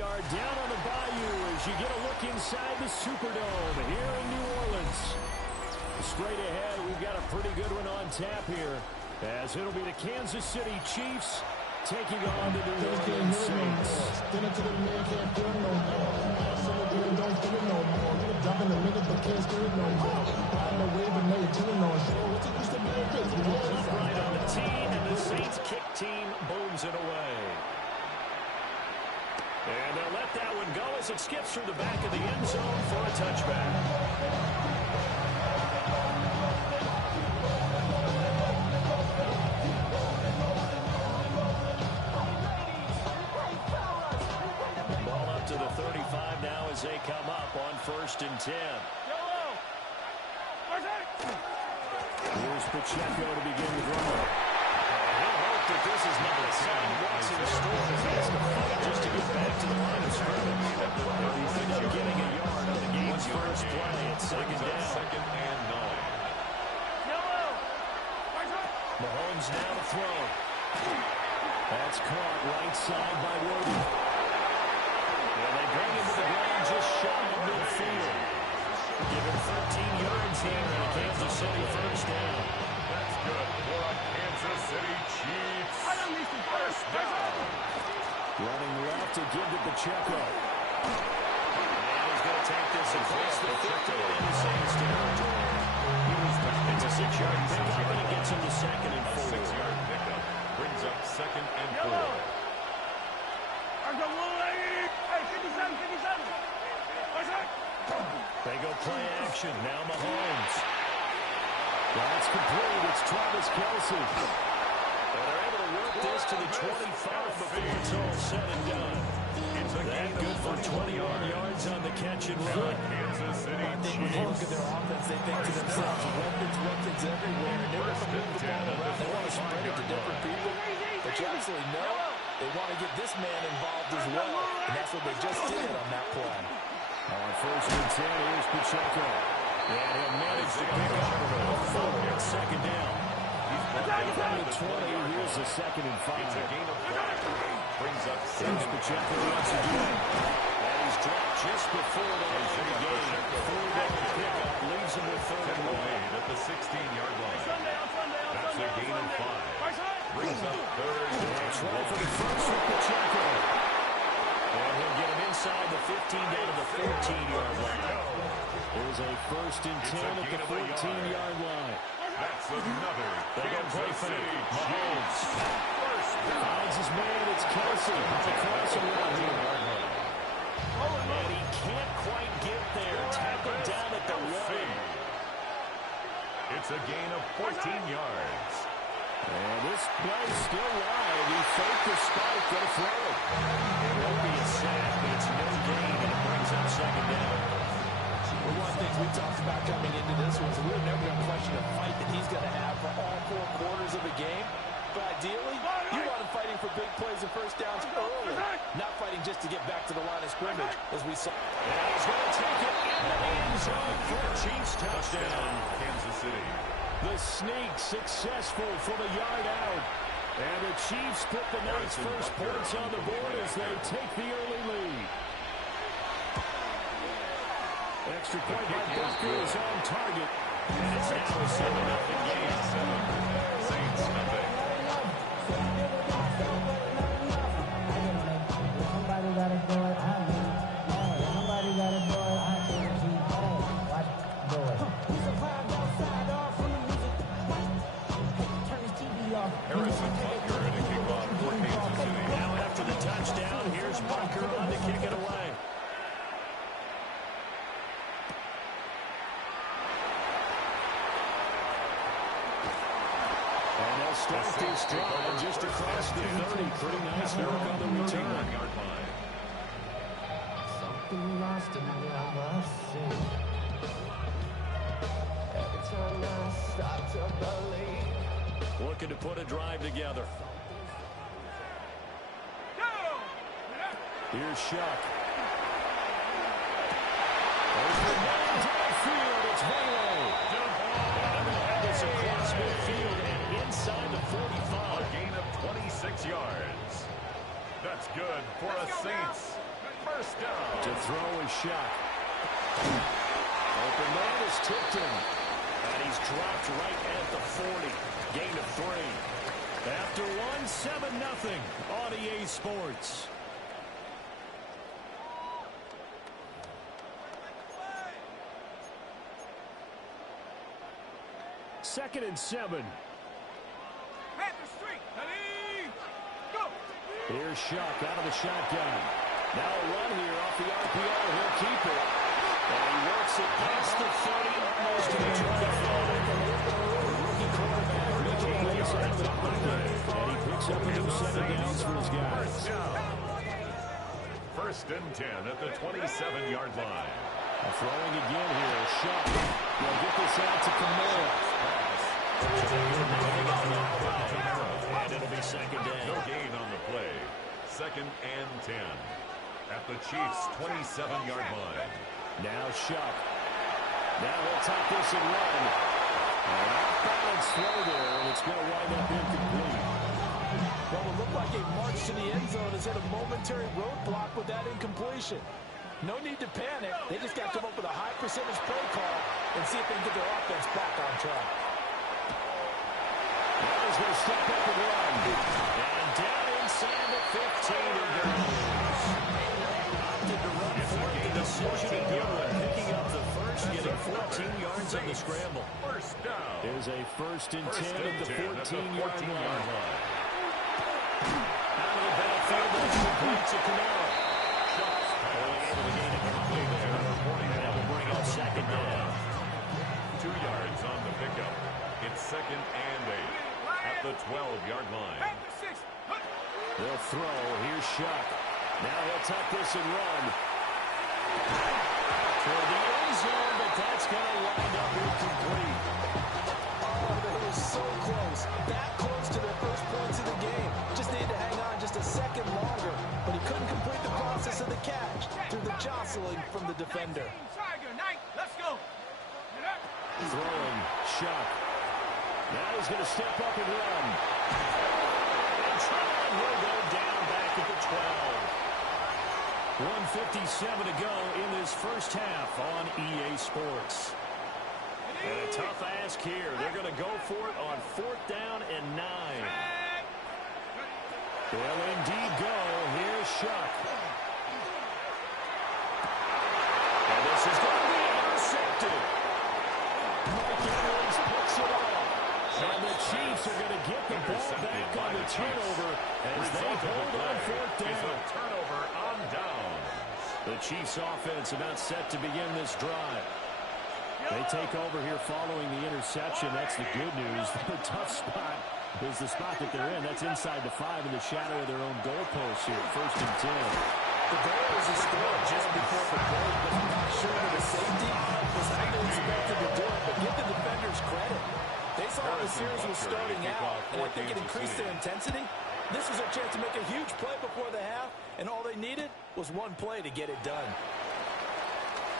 are down on the bayou as you get a look inside the Superdome here in New Orleans. Straight ahead, we've got a pretty good one on tap here, as it'll be the Kansas City Chiefs taking on the New Orleans Saints. Right on the tee, and the Saints kick team booms it away. And they'll let that one go as it skips through the back of the end zone for a touchback. Ball up to the 35 now as they come up on 1st and 10. Here's Pacheco to begin the drive. He'll hope that this is not a sign of what's in store as he has to fight just to get back to the line of scrimmage. He's ended up getting a yard on the game's first play at 2nd down. 2nd and 9. Mahomes now to throw. That's caught right side by Woody. And they bring him to the ground just shy of midfield. Give him 13 yards here and a Kansas City first down. That's good for a Kansas City Chiefs first down. Running left to give to Pacheco. And he's going to take this across the 50 in the Saints territory. It's a 6-yard pickup, and it gets him to 2nd and 4. 6-yard pickup brings up 2nd and 4. They go play action. Now Mahomes. That's complete. It's Travis Kelce. And they're able to work this to the 25 before it's all said and done. It's that good for 21 yards on the catch and run. Kansas City I think when they look at their offense, they think to themselves, weapons everywhere. And they're going to move the ball around. They want to spread it to different people. But you absolutely know they want to get this man involved as well. And that's what they just did on that play. On 1st and 10, here's Pacheco. And he'll manage to pick up 4 at 2nd down. He's down to 20. Here's the 2nd and 5. It's a gain of 5. Brings up 6. Pacheco once again. And he's dropped just before the end of the game. 4-down pickup leaves him with 3rd and 1 at the 16-yard line. That's a gain of 5. Brings up 3rd and 1. Try for the first with Pacheco. And he'll get him inside the 15 down to the 14-yard line. There's a 1st and 10 at the 14-yard line. That's another. They go play fake. Mahomes finds his man. It's Kelce. Across the line here. And he can't quite get there. Tackled down at the 1. It's a gain of 14 yards. And this play's still wide. He faked the spike. Gonna throw it. It won't be a sack, but it's no gain, and it brings up 2nd down. Well, one of the things we talked about coming into this was we're never going to question a fight that he's going to have for all 4 quarters of the game. But ideally, you want him fighting for big plays and first downs early, not fighting just to get back to the line of scrimmage, as we saw. And he's going to take it in the end zone for a Chiefs touchdown. Kansas City. The sneak successful from a yard out. And the Chiefs put the night's first points on the board as they take the early lead. Extra point by Bucker is on target. And it's now a 7-0 game. Saints nothing. Somebody got to do it. Somebody got to do it. Watch it. Do it. Harrison Butker in a kickoff for Kansas City. Now after the touchdown, here's Butker on to kick it away. And they'll start this drive just across the 30. Pretty nice work on the return. Something lost in my see. Every time I start to believe. Looking to put a drive together. Here's Shuck. Over downfield, it's Velo. And they'll have this across midfield and inside the 45. A gain of 26 yards. That's good for a Saints First down. To throw is Shuck. Open man is tipped him. And he's dropped right at the 40. Gain of 3. After one, 7-0 on EA Sports. Second and 7. Here's Shuck out of the shotgun. Now a run here off the RPO. He'll keep it. And he works it past the 30, almost to the 25. Rookie quarterback became lays out of the pocket. And he picks up a new set of downs for his guys. First and 10 at the 27-yard line. Throwing again here. Shuck. They'll get this out to Kamara. And it'll be second down. No gain on the play. Second and 10 at the Chiefs' 27-yard line. Now Shuck. Now he'll take this and run. And off balance slow there, and it's going to wind up incomplete. Well, it looked like a march to the end zone has hit a momentary roadblock with that incompletion. No need to panic. They just got to come up with a high percentage play call and see if they can get their offense back on track. Now he's going to step up and run. And down inside the 15 and goes. Opted to run for it. The decision a good one. Picking up the first, getting 14 yards on the scramble. First down. It is a first and 10 at the 14-yard line. Out of the backfield, that's complete to Kamara. Going into the game incomplete there. And that will bring up second down. 2 yards on the pickup. It's second and 8 at the 12-yard line. They'll throw. Here's Shuck. Now he'll tuck this and run. For the end zone, but that's going to wind up incomplete. Oh, they were so close. That close to their first points of the game. Just needed to hang on just a second longer. But he couldn't complete the process of the catch through the jostling from the defender. Throwing. Shuck. Now he's going to step up and run. And Tron will go down back at the 12. 1:57 to go in this first half on EA Sports. And a tough ask here. They're going to go for it on 4th down and 9. They'll indeed go. Here's Shuck. And this is going to be intercepted. Mike Evans picks it off. And the Chiefs are going to get the ball back on the turnover as they hold on 4th down. Turnover on down. The Chiefs offense about set to begin this drive. They take over here following the interception. That's the good news. The tough spot is the spot that they're in. That's inside the 5 in the shadow of their own goalpost here. First and 10. The goal was a score just before the break, but I'm not sure that the safety was how they expected to do it. But give the defenders credit. They saw how the series was starting out, and I think it increased their intensity. This was their chance to make a huge play before the half, and all they needed was one play to get it done.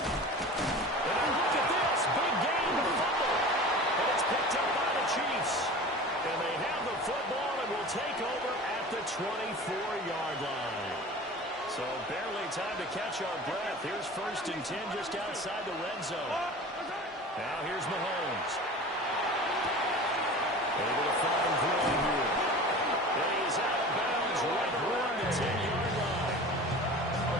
And look at this. Big game, the fumble. And it's picked up by the Chiefs. And they have the football and will take over at the 24-yard line. So barely time to catch our breath. Here's first and 10 just outside the red zone. Now here's Mahomes. Able to find Gray here. And he's out of bounds right around the 10-yard line.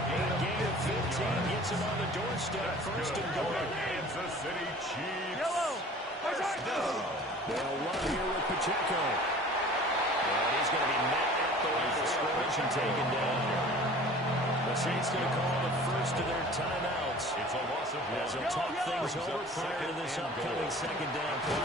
A gain of 15 gets him on the doorstep. First and goal. Kansas City Chiefs. First down. They'll run here with Pacheco. And he's going to be met at the line of scrimmage and taken down. The Saints going to call the first of their timeouts. It's a loss of 1. As they'll talk things over prior to this upcoming second down play.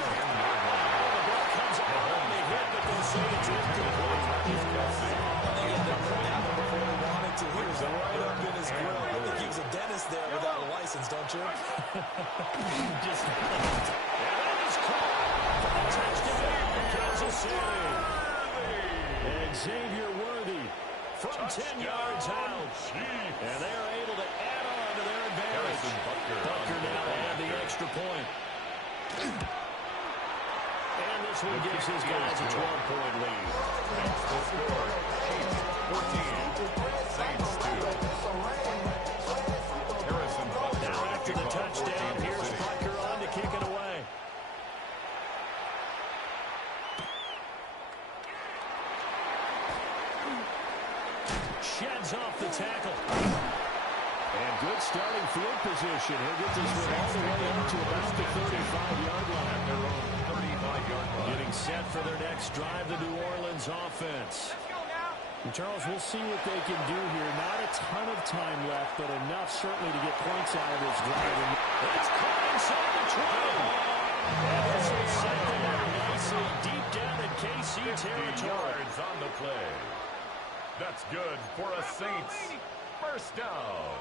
Comes out on the hit, but they'll say it's incomplete. They had their point out before they wanted to. He was right up in his grill. I think he was a dentist there without a license, don't you? Just and that is caught for the touchdown, Kansas City. And Xavier Worthy from 10 yards out. And they're able to add on to their advantage. Bucker now had the extra point. And this one gives his guys a 12-point lead. That's the score. Chiefs 14. Saints 2. sheds off the tackle. And good starting field position. He'll get this one all the way up to about the 35-yard line. Their own 35-yard line. Getting set for their next drive, the New Orleans offense. And Charles, we'll see what they can do here. Not a ton of time left, but enough certainly to get points out of this drive. And it's caught inside the 20. And this will set them up nicely deep down in KC territory. Yards on the play. That's good for a Saints first down.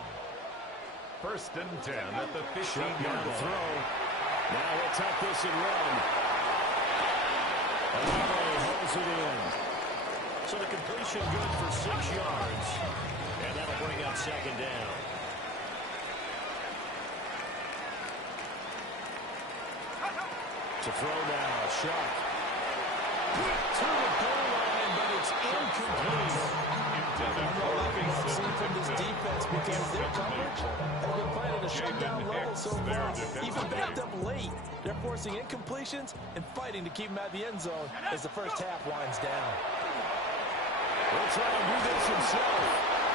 First and 10 at the 15-yard throw. Now he'll tuck this and run. And he holds it in. So the completion good for 6 yards. And that'll bring up second down. To throw now, Shuck. To the goal line, but it's incomplete. I've seen from this defense because their coverage has been playing at a shutdown level so far. Even backed up late, they're forcing incompletions and fighting to keep them at the end zone as the first half winds down. He'll try to do this himself.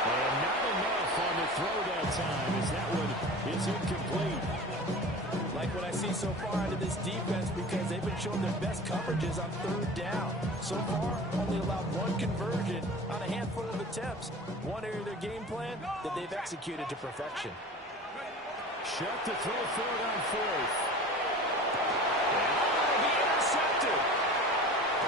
And not enough on the throw that time as that one is incomplete. Like what I see so far out of this defense because they've been showing their best coverages on third down. So far, only allowed one conversion on a handful of attempts. One area of their game plan that they've executed to perfection. Shuck to throw for it on fourth. And it'll be intercepted.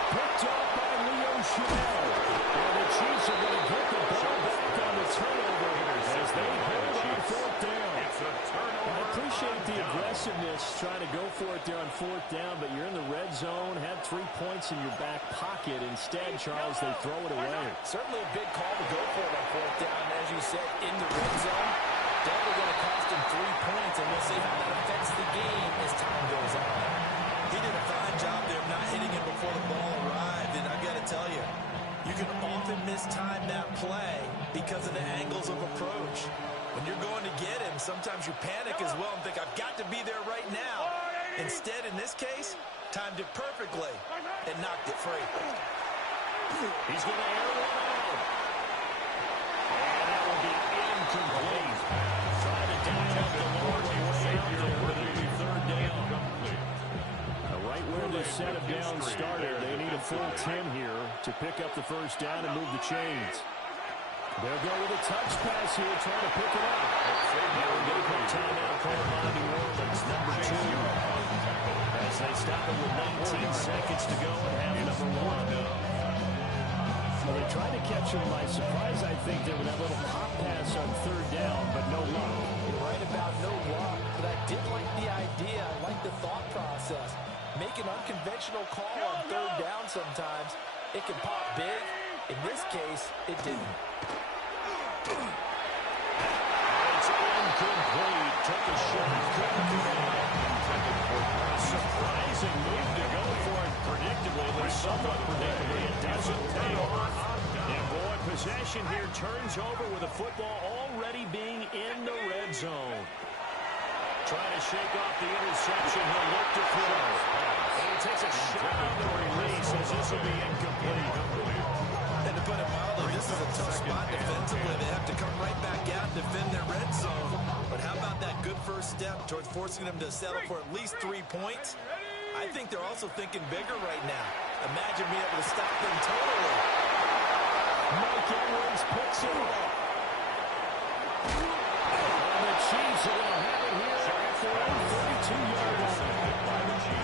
Picked off by Leo Chanel. And the Chiefs are going to get the ball back on the turnover as they hold on fourth down. It's a turnover. I appreciate the aggressiveness trying to go for it there on fourth down, but you're in the red zone, have 3 points in your back pocket. Instead, Charles, they throw it away. Certainly a big call to go for it on fourth down. As you said, in the red zone, definitely going to cost him 3 points, and we'll see how that affects the game as time goes on. He did a fine job there of not hitting him before the ball arrived, and I've got to tell you, you can often mistime that play because of the angles of approach. When you're going to get him, sometimes you panic as well and think, I've got to be there right now. Instead, in this case, timed it perfectly and knocked it free. He's going to air one out. And that will be incomplete. Trying to dive up the Lord. It'll be third down. Right where the set of downs started, they need a full 10 here to pick up the first down and move the chains. They'll go with a touch pass here, trying to pick it up. Now we're going to put timeout called by New Orleans, number 2. As they stop it with 19 seconds to go in half number 1. Well, they tried to catch him by surprise, I think, there with that little pop pass on third down, but no luck. You're right about no luck, but I did like the idea. I like the thought process. Make an unconventional call on third down sometimes. It can pop big. In this case, it didn't. It's incomplete. Took a shot. Couldn't get it. Surprising move to go for it predictably. At least somewhat predictably. It doesn't pay off. And boy, possession here turns over with the football already being in the red zone. Trying to shake off the interception. He'll look to throw. And he takes a shot on the release as this will be incomplete. And to put it mildly, this is a tough spot defensively. They have to come right back out and defend their red zone. But how about that good first step towards forcing them to settle for at least 3 points? I think they're also thinking bigger right now. Imagine being able to stop them totally. Mike Edwards picks it up. And the Chiefs are going to have it here after a 32-yard line.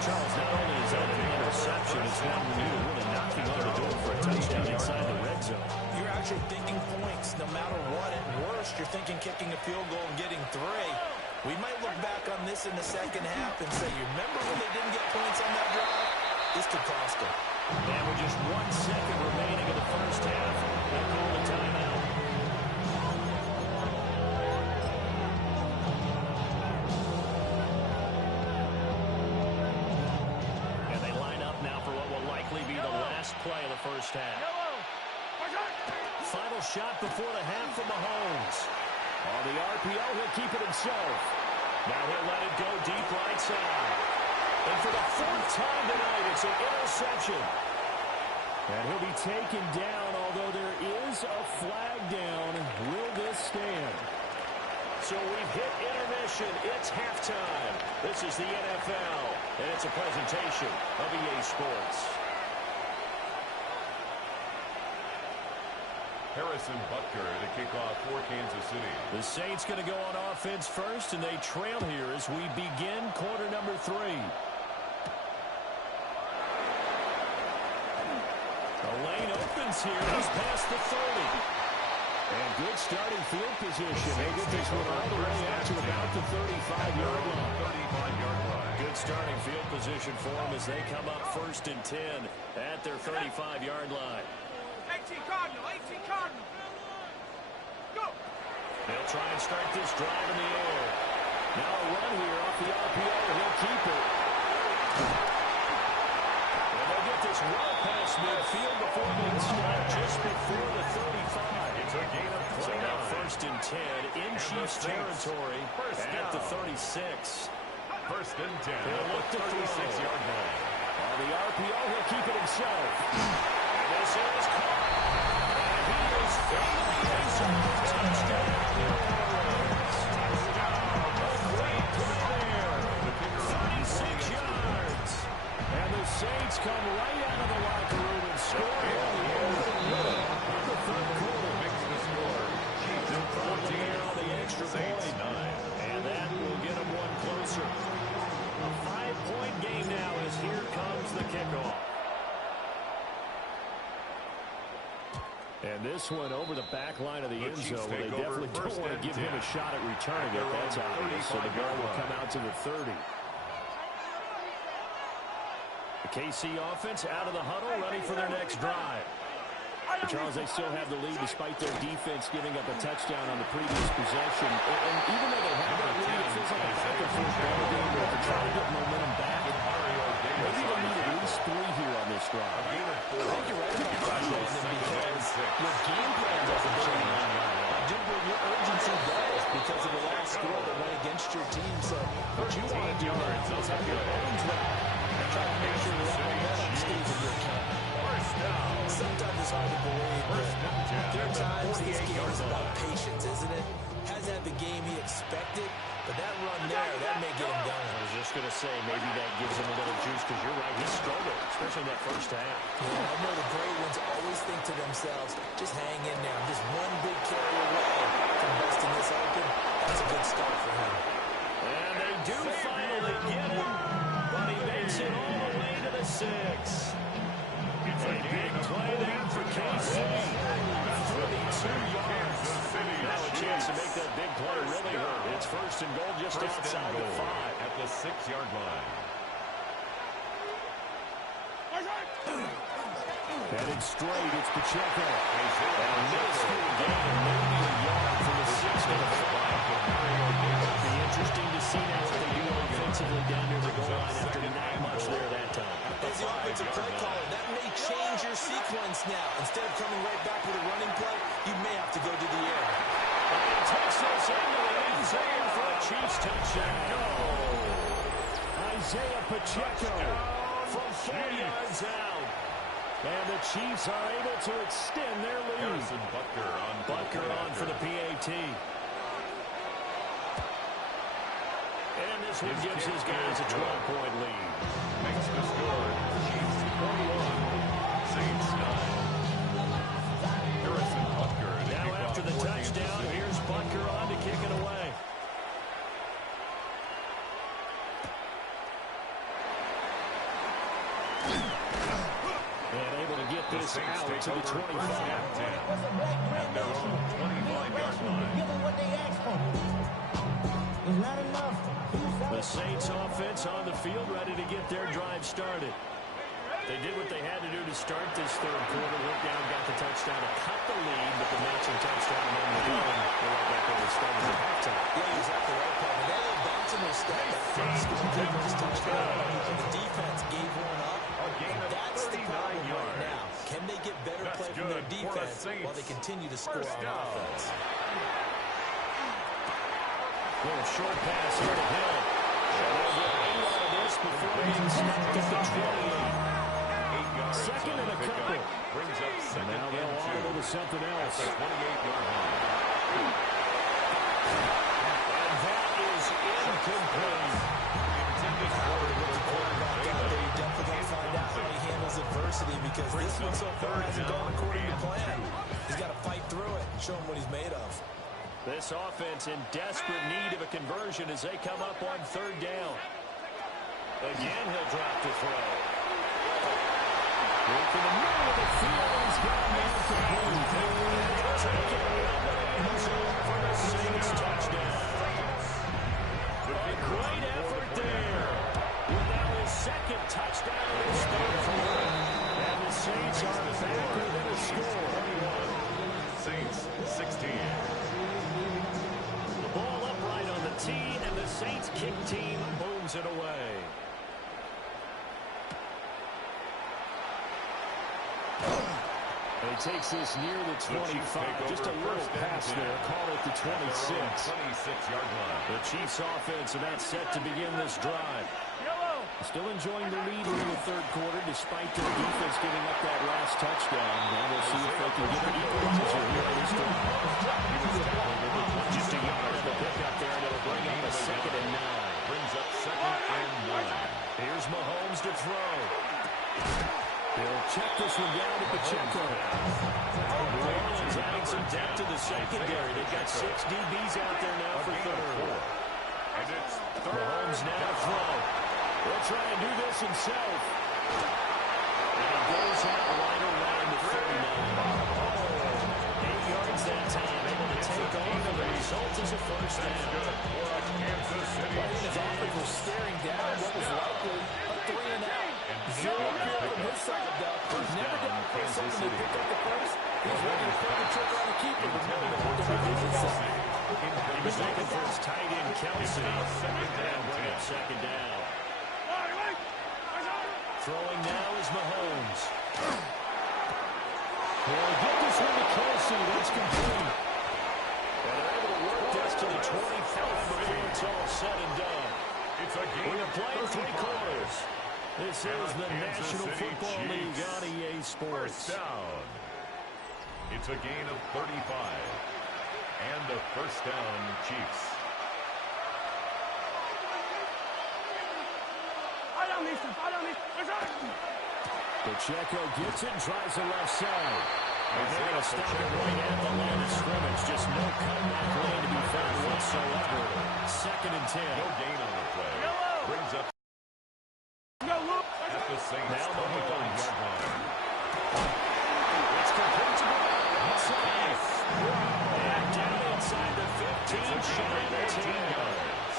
Charles, not only is that an interception, it's one when you're really knocking on the door for a touchdown inside the red zone. You're actually thinking points no matter what. At worst, you're thinking kicking a field goal and getting 3. We might look back on this in the second half and say, you remember when they didn't get points on that drive? This could cost them. And with just 1 second remaining in the first half, they call a timeout. And they line up now for what will likely be the last play of the first half. Final shot before the half from Mahomes. On the RPO, he'll keep it himself. Now he'll let it go deep right side. And for the 4th time tonight, it's an interception. And he'll be taken down, although there is a flag down. Will this stand? So we've hit intermission. It's halftime. This is the NFL, and it's a presentation of EA Sports. Harrison Butker to kick off for Kansas City. The Saints going to go on offense first, and they trail here as we begin quarter number 3. The lane opens here. He's past the 30. And good starting field position. They get this one all the way out to about the 35-yard line. 35-yard line. Good starting field position for them as they come up 1st and 10 at their 35-yard line. 18 Cardinal, 18 Cardinal. Go. They'll try and start this drive in the air. Now a run here off the RPO. He'll keep it. And they'll get this well past midfield before being stopped just before the 35. It's a gain of 29. So now 1st and 10 in Chiefs territory at the 36. 1st and 10 He'll look to 36-yard line. On the RPO, he'll keep it himself. And this is caught. And he is fatally inside. Touchdown. A great play there. 36 yards. And the Saints come right out of the locker room and score here in the end. The third quarter Makes the score. Chiefs in 14 on the extra Saints point. 9. And that will get them one closer. A 5-point game now as here comes the kickoff. And this one over the back line of the end zone. They definitely don't want to give him a shot at returning it. That's obvious. So the ball will come out to the 30. The KC offense out of the huddle, ready for their next drive. Charles, they still have the lead despite their defense giving up a touchdown on the previous possession. And even though they have that lead, it feels like a back-and-forth ball game where they're trying to get momentum back. Maybe they need at least 3 here on this drive. I think you're right about that, Brandon, because your game plan doesn't change. But your urgency does because of the last score that went against your team. So what you want to do is have your bones right and try to make sure that momentum stays in your camp. Sometimes it's hard to believe, but there are times this game is about patience, isn't it? Hasn't had the game he expected, but that run there, that may get him going. I was just going to say, maybe that gives him a little juice because you're right, he struggled, especially in that first half. Yeah, I know the great ones always think to themselves, just hang in there. I'm just one big carry away from busting this open. That's a good start for him. And they do finally get him, but he makes it all the way to the 6. It's a big play there for KC. 32 yards. Now a chance to make that big play really hurt. It's 1st and goal just outside the 5. At the 6-yard line. Headed straight, it's Pacheco. And minuscule gain, maybe a yard from the 6 to the 5. It'll be interesting to see now what they do offensively down near the goal line after not much there that time. As the offensive play caller, that may change your sequence now. Instead of coming right back with a running play, you may have to go to the air. And he takes this into the end zone for a Chiefs touchdown. Isaiah Pacheco from 4 yards out. And the Chiefs are able to extend their lead. Harrison Butker on for the PAT. And this one gives his guys a 12-point lead. Makes the score. Chiefs 41. Saints 9. Harrison Butker. Now after the touchdown, here's Butker on to kick it away. And able to get this out to the 25. What's a black man Their own 25-yard line. Give them what they asked for. It's not enough. The Saints offense on the field ready to get their drive started. They did what they had to do to start this third quarter. Went down, got the touchdown to cut the lead, but the matching touchdown on the run. They're right back where they started at halftime. Yeah, exactly right, Paul. That little bouncing their step that scored their first touchdown. The defense gave one up. That's the problem right now. Can they get better play from their defense while they continue to score on offense? Little short pass here to Hill. And they'll get 8 out of this before being snapped at the 28. Second and a couple. Brings up second Now and they'll audible to something else. at the 28-yard line. And that is incomplete. Intended for the quarterback. You definitely got to find out how he handles adversity, because this one so far hasn't gone according to plan. He's got to fight through it and show him what he's made of. This offense in desperate need of a conversion as they come up on third down. Again, he'll drop the throw. Into the middle of the field, he's got a man for home. For the Saints touchdown. A great effort there. With now his second touchdown of the start. And the Saints are back within a score. 21. Saints 16. The ball upright on the tee, and the Saints kick team moves it away. He takes this near the 25. Just a little pass there. Call it the 26. 26-yard line. The Chiefs offense, and that's set to begin this drive. Still enjoying the lead in the third quarter despite their defense giving up that last touchdown. Now we'll see if they can get an equalizer here in this drive. Just a yard of a pickup there, and it'll bring up a 2nd and 9. Brings up 2nd and 9. Here's Mahomes to throw. He'll check this one down to Pacheco. New Orleans adding some depth to the secondary. They've got 6 DBs out there now for third. And it's Mahomes now to throw. He'll try and do this himself. And it goes out right around the 39. 8 yards that time, able to take on, and the result is a first down. Kansas City. His offense was staring down what was likely a 3-and-out. Zero fear from his side, though. He's never down for a second to pick up the first. He's ready to pull the trigger on the keeper, but never to hold the revision side. He was looking for his tight end, Kelsey. And bring up 2nd down. Throwing now is Mahomes. He'll get this one to Kelsey. That's complete. And they're able to work this to the 25 before it's all said and done. It's a game. We are playing 3 quarters. This is the National Football League on EA Sports. First down. It's a gain of 35. And a first down, Chiefs. Pacheco gets it and tries the left side. And they're going to stop it right at the line of scrimmage. Just no comeback lane to be found whatsoever. 2nd and 10. No gain on the play. Brings up at the Saints. Now Mahomes. 25-yard line. It's complete to the outside. And down inside the 15, shy of 10 yards.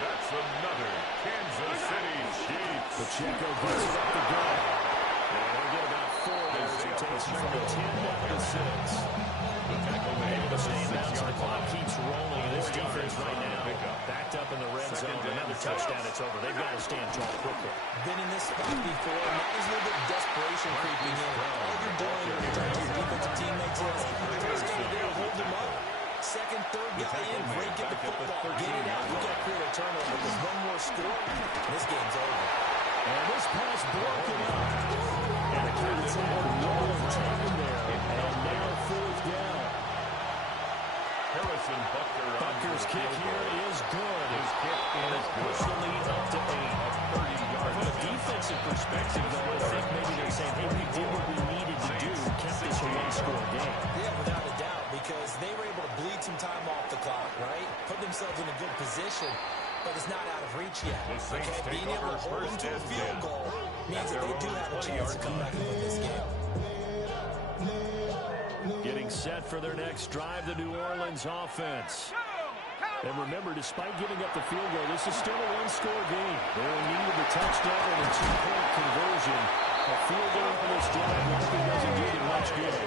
That's another Kansas City Chiefs. Pacheco gets it up the gut. And he'll get about 4 as he takes from the 10 down to 6. Able to stay in bounds, and the clock keeps rolling. And this defense right now backed up in the red zone. Another touchdown, it's over. They've got to stand tall quickly. Been in this spot before, and now there's a little bit of desperation creeping in. All you're doing when you're telling your defensive teammates is, just got to do is hold them up. Second, third guy in, break it the football. Get it out. You got to create a turnover. There's one more score, and this game's over. And this pass broken up. And the Cowboys had a lot of time there. And now 4th down. Harrison Butker. Butker's kick here is good. His kick is Push the lead up to 8. 30-yard. From a defensive perspective, though, I think maybe they're saying, hey, we did what we needed to do. Kept this a 1-score game. Yeah, without a doubt, because they were able to bleed some time off the clock, right? Put themselves in a good position, but it's not out of reach yet. Okay, being able to hold them to a field goal means that they do have a chance to come back and win this game. Getting set for their next drive, the New Orleans offense. And remember, despite giving up the field goal, this is still a 1-score game. They're in need of a touchdown and a 2-point conversion. A field goal on this drive likely doesn't do them much good.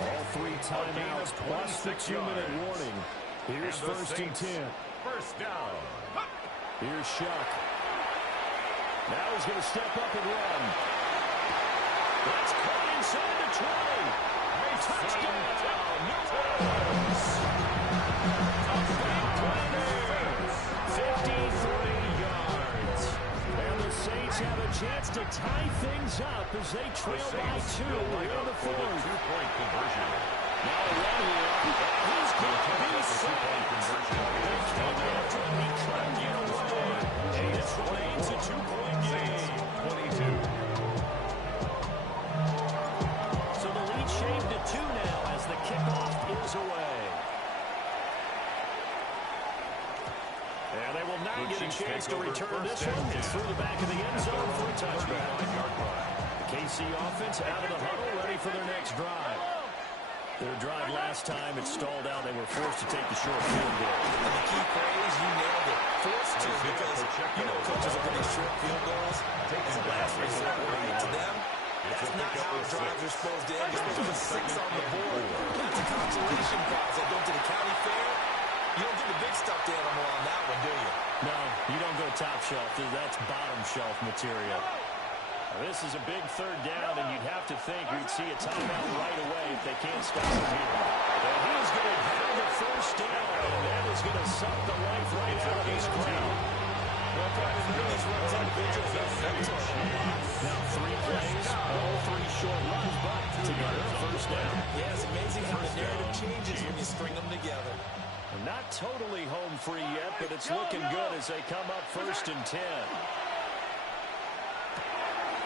All 3 timeouts plus the 2-minute warning. Here's 1st and 10. First down. Here's Shuck. Now he's going to step up and run. That's caught inside the 20. Touchdown. New Orleans. 53 yards. And the Saints Lions have a chance to tie things up as they trail by 2 in the fourth. Two-point conversion. Now a run here. He's going to be sacked. They came after him. He couldn't get away. And this remains a 2-point game. 22. So the lead shaved to 2 now as the kickoff is away. And they will now get a chance to return this one. It's through the back of the end zone for a touchdown. The KC offense out of the huddle, ready for their next drive. Their drive last time, it stalled out. They were forced to take the short field goal. And the key phrase, you nailed it. Forced to, because you know coaches are going to short field goals as a last resort, right? To them, that's not how drives are supposed to end. You're supposed to put 6 on the board. That's a consolation prize. They go to the county fair. You don't do the big stuffed animal on that one, do you? No, you don't go top shelf. That's bottom shelf material. This is a big third down, and you'd have to think we'd see a timeout right away if they can't stop him here. And he's going to have the first down, and that is going to suck the life right out of this crowd. Now 3 plays, all 3 short runs, but together, first down. Yeah, it's amazing how the narrative changes when you string them together. Not totally home free yet, but it's looking good as they come up 1st and 10.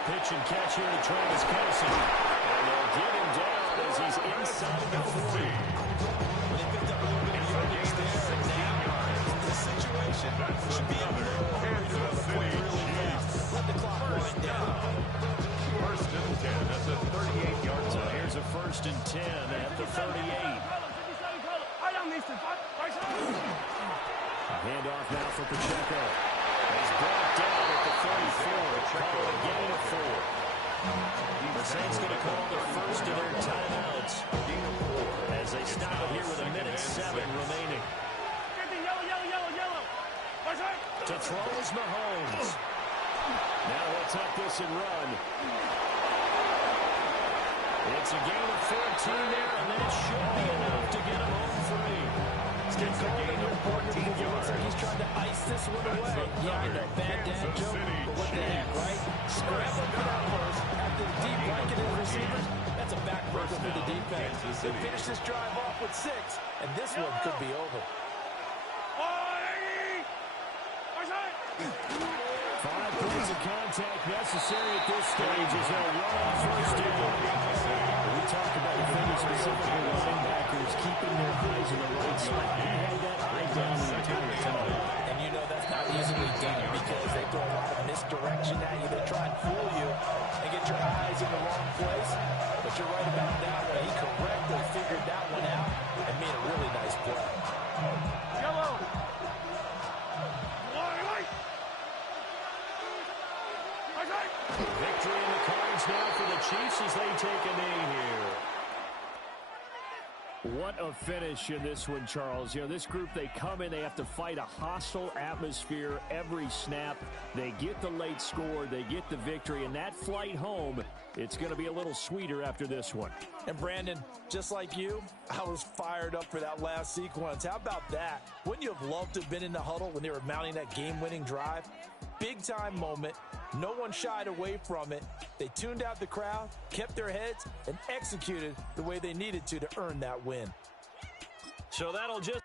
Pitch and catch here to Travis Kelce. And they'll get him down as he's inside the 40. They picked up a little bit of yardage there. Now, in this situation, should be in no hurry to run the play really fast. Let the clock wind down. 1st and 10 at the 38-yard line. So here's a 1st and 10 at the 38. Handoff now for Pacheco. He's brought down at the 34. Call a gain of 4. The Saints going to call their first of their timeouts as they stop it here with 1:07 remaining. To throw is Mahomes. Now he'll tuck this and run. It's a gain of 14 there, and then it should be enough to get him home free. It's a gain of 14 yards. Like he's trying to ice this one away. Yeah, I know, bad dad joke, but what the heck, right? Scramble for that first. After the deep blanket of receivers, that's a backbreaker for the defense. They finish this drive off with 6, and this one could be over. 5 points of contact necessary at this stage as they'll run on first down. We talk about defenders, specifically linebackers, keeping their eyes in the right spot. He had that eye down the entire time. And you know that's not easily done because they throw a lot of misdirection at you. They try and fool you and get your eyes in the wrong place. But you're right about that one. He correctly figured that one out and made a really nice play. Yellow. Victory in the cards now for the Chiefs as they take a knee here. What a finish in this one, Charles. You know, this group, they come in, they have to fight a hostile atmosphere every snap. They get the late score, they get the victory, and that flight home, it's going to be a little sweeter after this one. And Brandon, just like you, I was fired up for that last sequence. How about that? Wouldn't you have loved to have been in the huddle when they were mounting that game-winning drive? Big-time moment. No one shied away from it. They tuned out the crowd, kept their heads, and executed the way they needed to earn that win. So that'll just...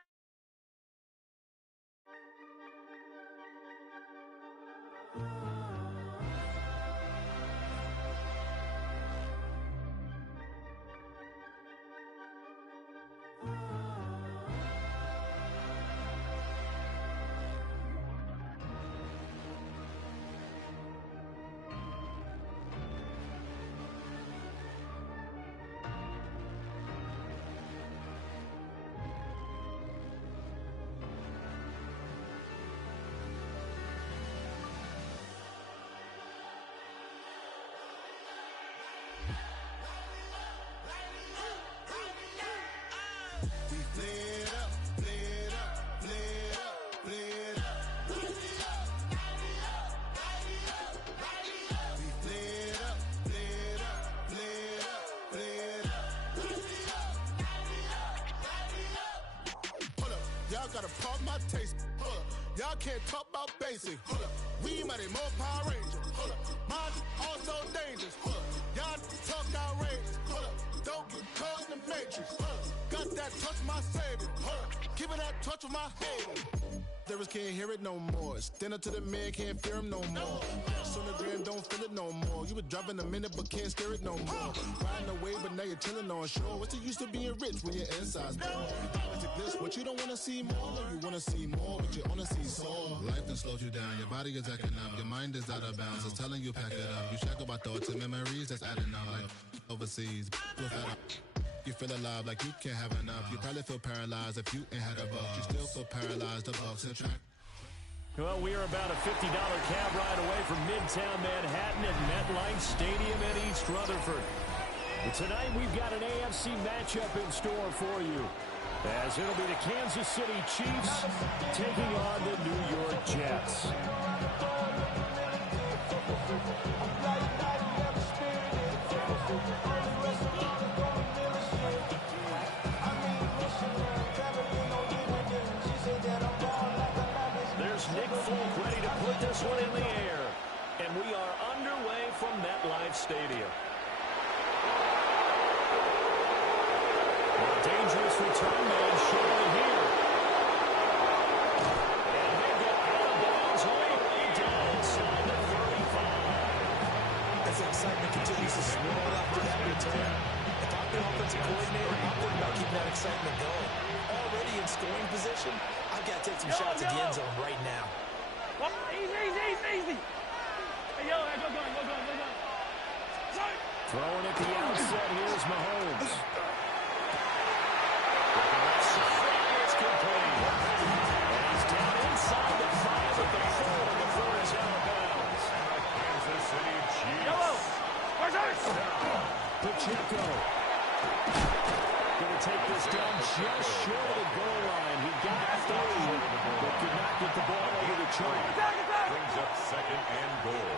Y'all gotta pump my taste. Y'all can't talk about bass. basic. We mighty more Power Ranger. Mine also dangerous. Y'all talk outrageous. Don't get caught in the matrix. Got that touch my savior. Keeping that touch with my haters. There can't hear it no more. Stand up to the man, can't fear him no more. Sonogram don't feel it no more. You were driving a minute but can't steer it no more. Riding away but now you're chilling on shore. What's the use of being rich when your inside's poor? This, what you don't want to see more. You want to see more, but you only see soul. Life done slowed you down. Your body is acting up. Your mind is out of bounds. It's telling you pack it up. You shackle by thoughts and memories that's adding up. Like overseas, you feel alive like you can't have enough. You probably feel paralyzed if you ain't had a buck. You still feel paralyzed, the Bucks and track. Well, we are about a $50 cab ride away from Midtown Manhattan at MetLife Stadium in East Rutherford. But tonight we've got an AFC matchup in store for you, as it'll be the Kansas City Chiefs taking on the New York Jets. There's Nick Folk ready to put this one in the air, and we are underway from MetLife Stadium. A dangerous return man showing here. And they get out of bounds all the way down inside the 35. As the excitement continues to swirl after that return, if I'm the offensive coordinator, I'm thinking about keeping that excitement going. Already in scoring position, I've got to take some shots at the end zone right now. Easy. Hey, yo, go. Throwing at the outset, here's Mahomes. It's complete. And he's down inside the 5 at the 4, and the 4 is out of bounds. Kansas City Chiefs. Yellow. Pacheco. Going to take this down just short of the goal line. He got through, but could not get the ball over the chalk. Brings up second and goal.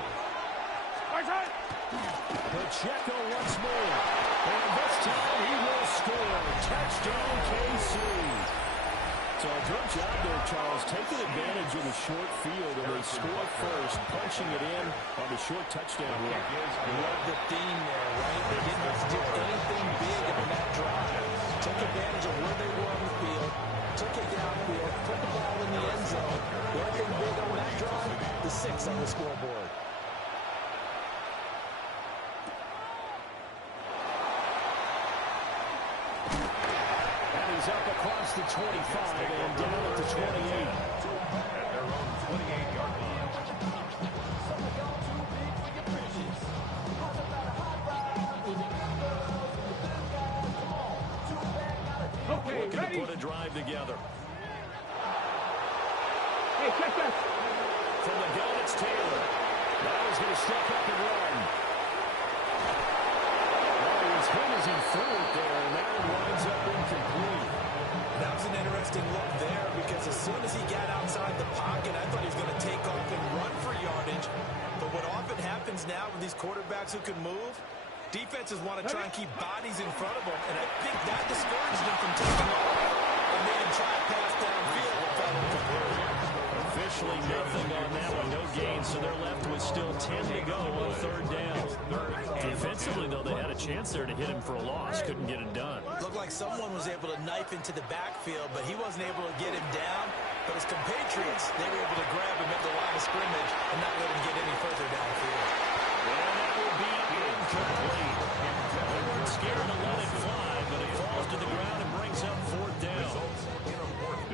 Pacheco once more. And this time he will score. Touchdown, KC. So a good job there, Charles, taking advantage of the short field, and they score first, punching it in on the short touchdown run. Love the theme there, right? They didn't have to do anything big on that drive. Took advantage of where they were on the field, took it downfield, put the ball in the end zone. The only thing big on that drive, the 6 on the scoreboard. Up across the 25 and down at the 28. At their own 28-yard line. Looking to put a drive together. Hey, check that. From the gun, it's Taylor. Now he's going to step up and run. Well, he was hit as he threw it there, and that winds up incomplete. That was an interesting look there because as soon as he got outside the pocket, I thought he was going to take off and run for yardage. But what often happens now with these quarterbacks who can move, defenses want to try and keep bodies in front of them, and I think that discouraged him from taking off and made him try to pass downfield and fell incomplete. Officially nothing on that one, no gain, so they're left with still 10 to go on third down. Defensively, though, they had a chance there to hit him for a loss, couldn't get it done. Looked like someone was able to knife into the backfield, but he wasn't able to get him down. But his compatriots, they were able to grab him at the line of scrimmage and not let him get any further downfield. And that will be incomplete. They weren't scared to let it fly, but it falls to the ground and brings up fourth down.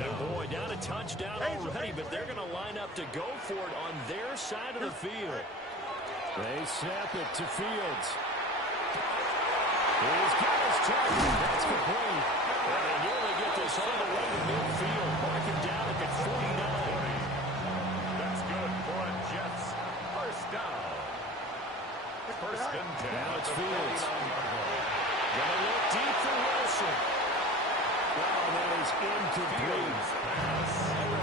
And boy, down a touchdown already, but they're going to line up to go for it on their side of the field. They snap it to Fields. He's got his target. That's complete. And they nearly get this all the way to midfield. Marking down at the 49. That's good for a Jets. First down. First and 10. Now it's Fields. Gonna look deep for Wilson. Well, that is incomplete.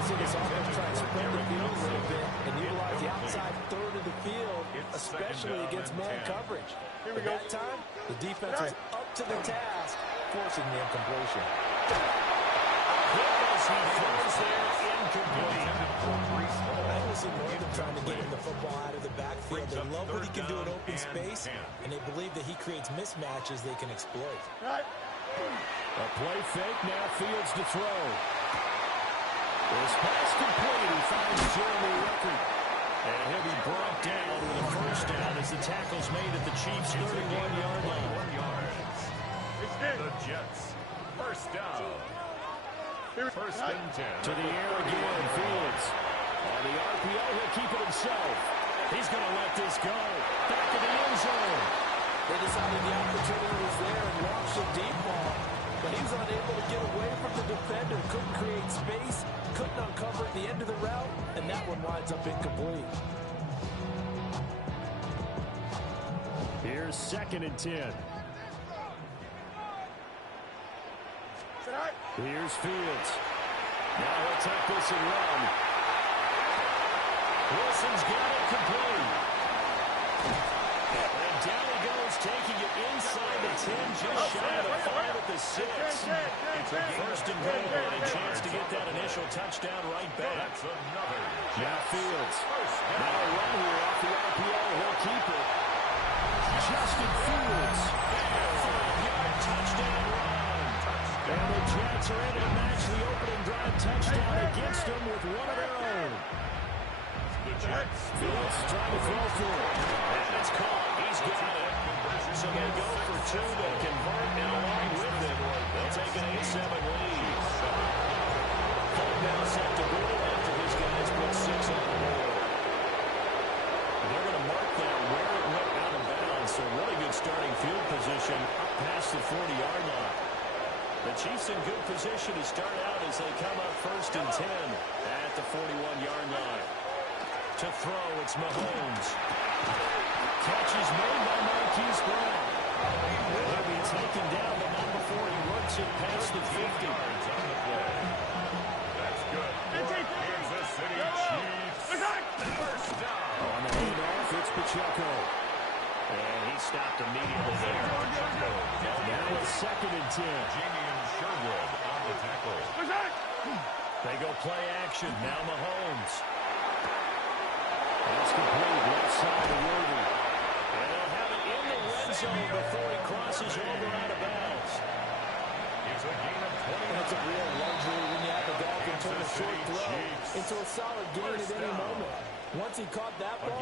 See this offense try to spread the field a little bit and utilize the outside third of the field, especially against man coverage. At that time, the defense was up to the task, forcing the incompletion. As he throws there, incomplete. I was see more of them trying to get him the football out of the backfield. They love what he can do in open space, and they believe that he creates mismatches they can exploit. A play fake, now Fields to throw. This pass complete. He finds Jeremy Ruckert. And he'll be brought down with a first down as the tackle's made at the Chiefs' 31-yard line. The Jets, first down. First and 10. To the air again, Fields. On the RPO, he'll keep it himself. He's going to let this go. Back in the end zone. They decided the opportunity was there and launched a deep ball, but he was unable to get away from the defender, couldn't create space, couldn't uncover at the end of the route, and that one winds up incomplete. Here's 2nd and 10. Here's Fields. Now he'll take this and run. Wilson's got it complete. And down he goes, taking it inside the 10, just shy of the 5 at the 6. It's a first and goal, and a chance to get that initial touchdown right back. That's another. Now Fields. Now a run here off the RPO. He'll keep it. Justin Fields. 5-yard touchdown run. And the Jets are able to match the opening drive touchdown against them with one of their own. The Jets. Fields trying to throw for it. And it's caught. He's got it. So they go for 2 to convert, and along with it, they'll take an 8-7 lead. Cole now set to goal after his guys put 6 on the board. They're going to mark that where it went out of bounds. So really good starting field position up past the 40-yard line. The Chiefs in good position to start out as they come up 1st and 10 at the 41-yard line. To throw, it's Mahomes. Catch is made by Marquise Brown. He'll be taken down, but not before he works it past the 50. That's good. Kansas City Chiefs. First down. On the handoff, it's Pacheco. And he stopped immediately there. Now it's 2nd and 10. Jamie Sherwood on the tackle. They go play action. Now Mahomes. That's complete. Left side of Worthy. And they'll have it in the red zone before he crosses over out of bounds. It's a gain of 20. That's a real luxury when you have a guy can turn a short throw into a solid gain at any moment. Once he caught that ball,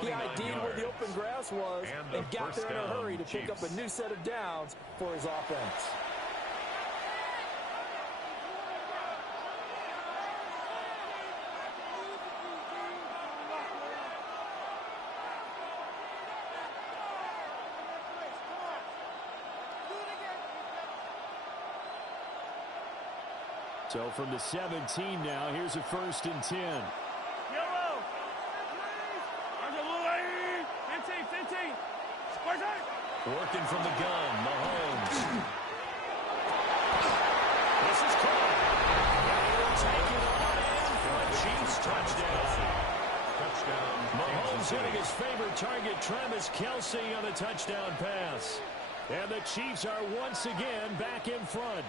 he ID'd where the open grass was and got there in a hurry to pick up a new set of downs for his offense. So from the 17 now, here's a 1st and 10. Working from the gun, Mahomes. This is caught. He'll take it on in for a Chiefs touchdown. Mahomes hitting his favorite target, Travis Kelce, on a touchdown pass. And the Chiefs are once again back in front.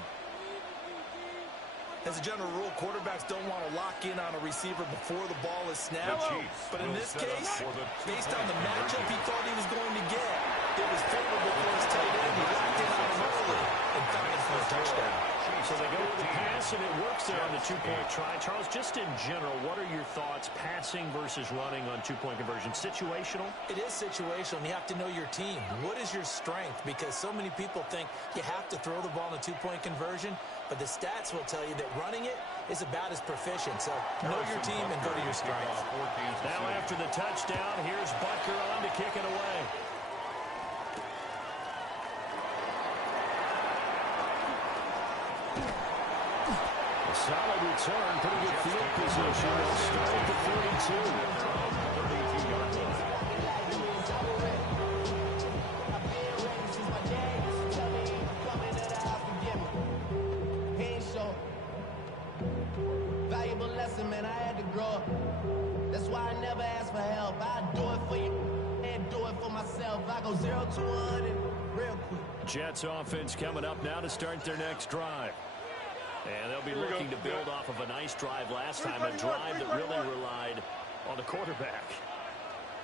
As a general rule, quarterbacks don't want to lock in on a receiver before the ball is snapped. But in this case, based on the matchup he thought he was going to get, it was favorable for his tight end. He locked in on him early and found it for a touchdown. So they go with the pass, and it works there on the 2-point try. Charles, just in general, what are your thoughts passing versus running on 2-point conversion? Situational? It is situational, and you have to know your team. What is your strength? Because so many people think you have to throw the ball in a 2-point conversion, but the stats will tell you that running it is about as proficient. So know your team and go to your strength. Now after the touchdown, here's Butker on to kick it away. A solid return, pretty good field position. They'll start at the 42. Valuable lesson, man. I had to grow up. That's why I never ask for help. I do it for you and do it for myself. I go 0 to 100 real quick. Jets offense coming up now to start their next drive. And they'll be looking to build off of a nice drive last time, a drive that really relied on the quarterback.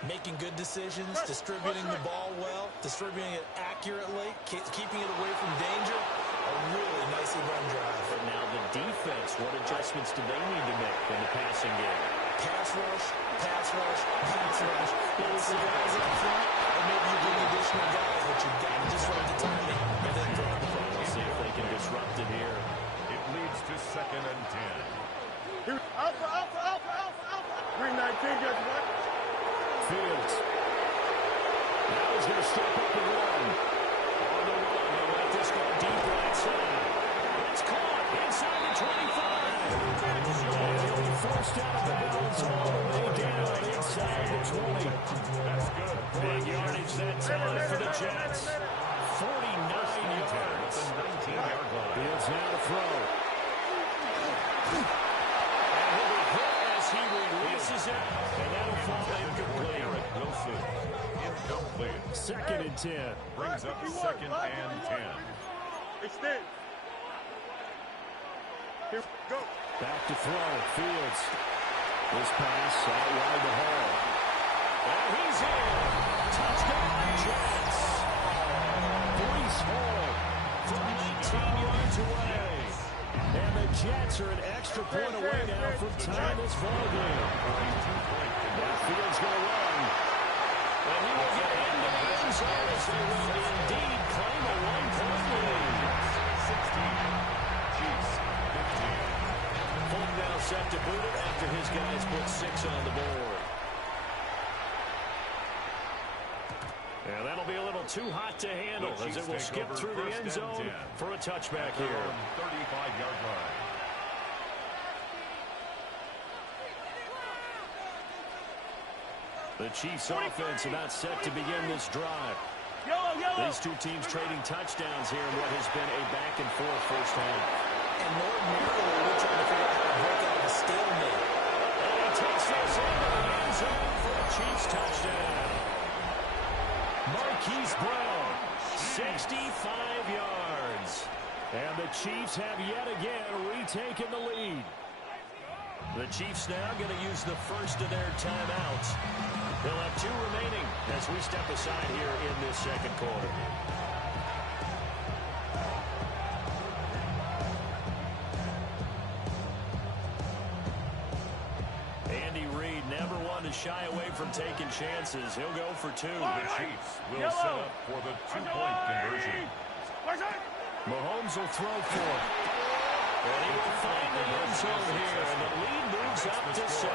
Making good decisions, distributing the ball well, distributing it accurately, keeping it away from danger. A really nicely run drive. But now the defense, what adjustments do they need to make in the passing game? Pass rush, pass rush, pass rush. Maybe some guys up front, and maybe you bring additional guys, but you've got to disrupt the timing and then throw the ball. We'll see if they can disrupt it here. It leads to 2nd and 10. Alpha, alpha, alpha, alpha, alpha. Green 19, guess what? Fields. Now he's going to step up and run. On the run, they let this go deep right side. It's caught inside the 25. And he'll be forced out of bounds all the way down inside the 20. That's good. Big yardage that time for the Jets. 49 yards. The 19-yard line. Fields now to throw. And he'll be hit as he releases it. And that'll fall incomplete. Wilson, incomplete. 2nd and 10. Brings up 2nd and 10. Extend. Here we go. Back to throw. Fields. This pass out wide to Hall. And he's in. Touchdown, Jets. Brees Hall from 19 yards away. And the Jets are an extra point away now from tying this ball game. Now Fields going to run. And he will get into the end zone as they will indeed claim a one-point lead. 16. Chiefs, 15. Fulton now set to boot it after his guys put 6 on the board. And that'll be a little too hot to handle as it will skip through the end zone for a touchback here. 35-yard line. The Chiefs offense about set to begin this drive. These two teams trading touchdowns here in what has been a back-and-forth first half. And ordinarily, we're trying to figure out how to break out of a stalemate. And he takes this into the end zone for a Chiefs touchdown. Marquise Brown, 65 yards. And the Chiefs have yet again retaken the lead. The Chiefs now going to use the first of their timeouts. They'll have 2 remaining as we step aside here in this second quarter. Andy Reid never one to shy away from taking chances. He'll go for 2. The Chiefs will set up for the 2-point conversion. Mahomes will throw for it. And he will find the end zone here, and the lead moves up to 7.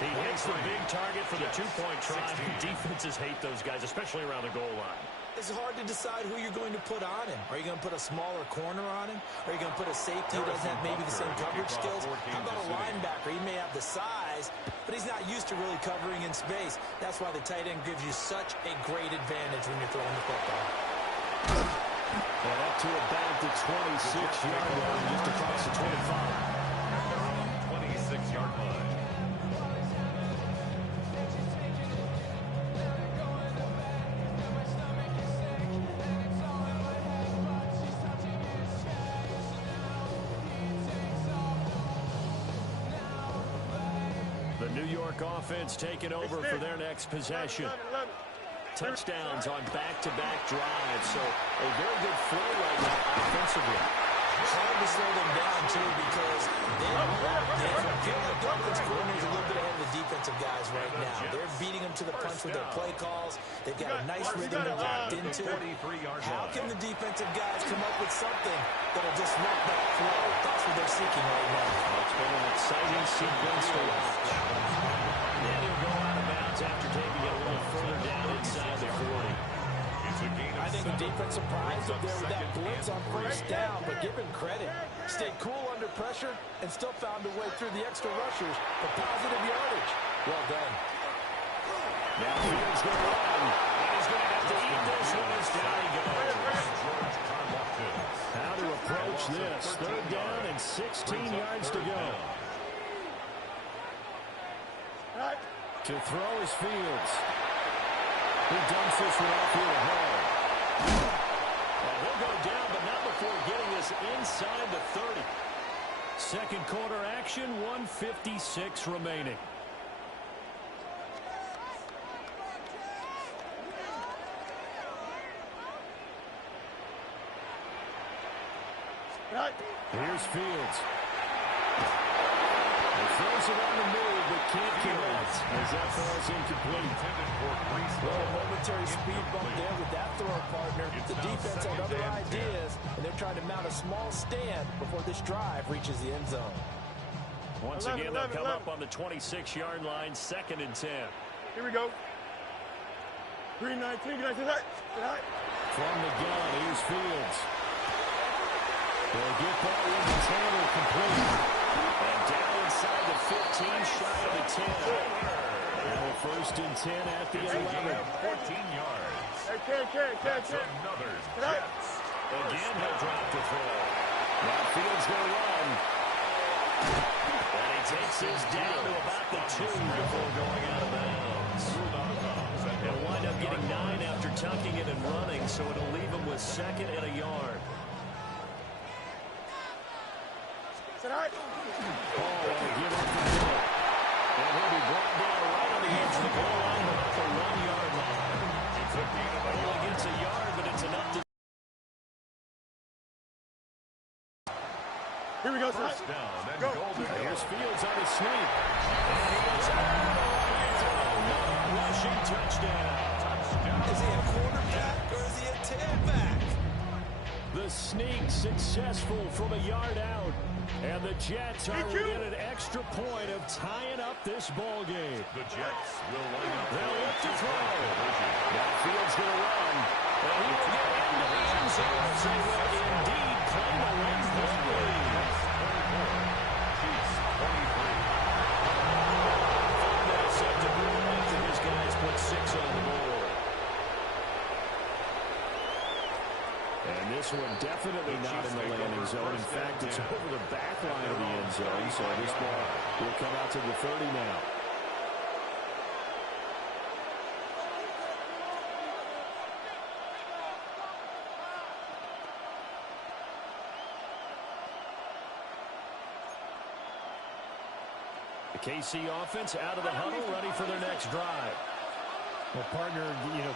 He hits the big target for the 2-point try. Defenses hate those guys, especially around the goal line. It's hard to decide who you're going to put on him. Are you going to put a smaller corner on him? Are you going to put a safety who doesn't have maybe the same coverage skills? How about a linebacker? He may have the size, but he's not used to really covering in space. That's why the tight end gives you such a great advantage when you're throwing the football. And up to about the 26-yard line, just across the 25. 26-yard line. The New York offense taking over for their next possession. Touchdowns on back-to-back drives, so a very good flow right now offensively. It's hard to slow them down, too, because they feel like the offense coordinator is a little bit ahead of the defensive guys right now. They're beating them to the punch with their play calls. They've got a nice rhythm they're locked into. How can the defensive guys come up with something that'll disrupt that flow? That's what they're seeking right now. It's been an exciting sequence to watch. And he'll go out of bounds after taking it a little further down inside the 40. I think the defense surprised him there with that blitz on first down, but give him credit. Stayed cool under pressure and still found a way through the extra rushers for positive yardage. Well done. Now Fields going to run. And he's going to have to eat this one as down he goes. How to approach this. 3rd down and 16 yards to go. To throw is Fields. He dumps this one off here at home. And he'll go down, but not before getting this inside the 30. Second quarter action, 1:56 remaining. Here's Fields. He throws it on the move, but can't connect as that falls incomplete. Well, a momentary speed bump there with that throw partner. The defense had other ideas, and they're trying to mount a small stand before this drive reaches the end zone. Once again, they'll come up on the 26-yard line, 2nd and 10. Here we go. 3-19, get out. From the gun, here's Fields. They'll get that one to Taylor complete. And down inside the 15, shy of the 10. Now 1st and 10 at the 11. 14 yards. That's another Jets. Again, he'll drop the throw. Now Fields going to run. And he takes his down to about the 2 before going out of bounds. He'll wind up getting 9 after tucking it and running, so it'll leave him with 2nd and a yard. All right. Oh, and give it to Hill. And he'll be brought down right on the edge of the goal line, but up the 1-yard line. Only gets a yard, but it's enough to... Here we go, sir. First down and golden. Here's Fields on his sneak. And he is out of the end zone. Another rushing touchdown. Is he a quarterback or is he a tailback? The sneak successful from a yard out. And the Jets are within an extra point of tying up this ball game. The Jets will line up. They'll look to throw. Now Fields going to run. And he will get into the end zone as they will indeed claim a one-point lead. Chiefs 23. 5 minutes left to go after his guys put 6 on the board. And this one definitely not in the landing zone. In fact, it's over the back line of the end zone. So this ball will come out to the 30 now. The KC offense out of the huddle, ready for their next drive. Well, partner,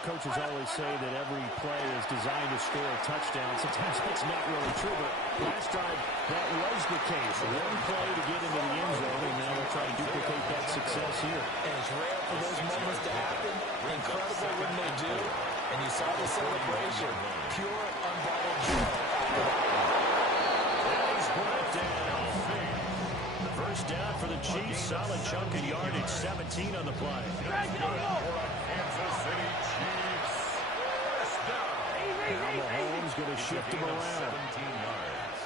coaches always say that every play is designed to score a touchdown. Sometimes that's not really true, but last drive, that was the case. One play to get into the end zone, and now they'll try to duplicate that success here. And it's rare for those moments to happen. Incredible when they do. And you saw the celebration. Pure, unbridled joy. And he's brought down. First down for the Chiefs. Solid chunk of yardage, 17 on the play. Kansas City Chiefs. First down. Now Mahomes going to shift him around. 17 yards.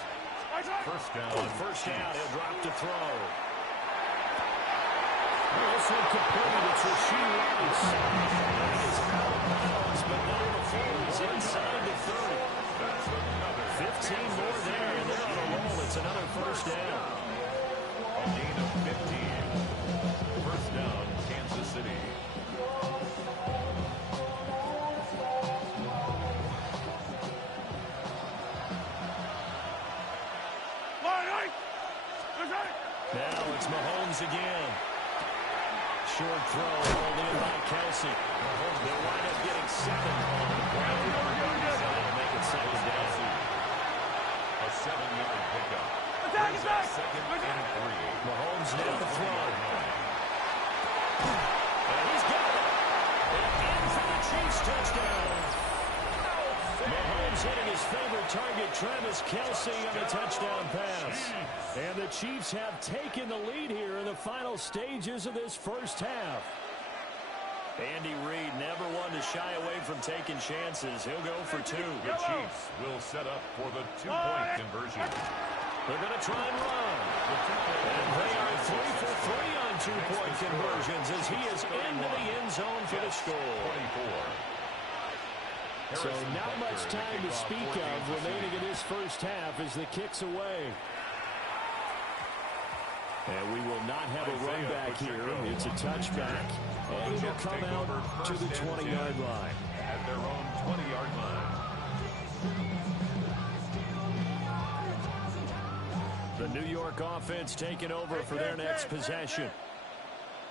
First down. First down, he'll drop to throw. This one complete. It's Rasheed Rice. He is out of bounds, but not before he's inside the 30. 15 more there, and they're on a roll. It's another first down. A gain of 15. First down, Kansas City. Now it's Mahomes again. Short throw rolled in by Kelsey. They'll wind up getting 7 on the play. They'll make it 2nd down. A 7-yard pickup. Brings up 2nd and 3. Mahomes now the throw. And he's got it. And in for the Chiefs touchdown. Mahomes hitting his favorite target, Travis Kelsey, on a touchdown pass. And the Chiefs have taken the lead here in the final stages of this first half. Andy Reid never one to shy away from taking chances. He'll go for 2. The Chiefs will set up for the 2-point conversion. They're going to try and run. And they are 3 for 3 on 2-point conversions as he is into the end zone for the score. 24. So not much time to speak of remaining in this first half as the kick's away. And we will not have a run back here. It's a touchback. And it'll come out to the 20-yard line. At their own 20-yard line. The New York offense taking over for their next possession.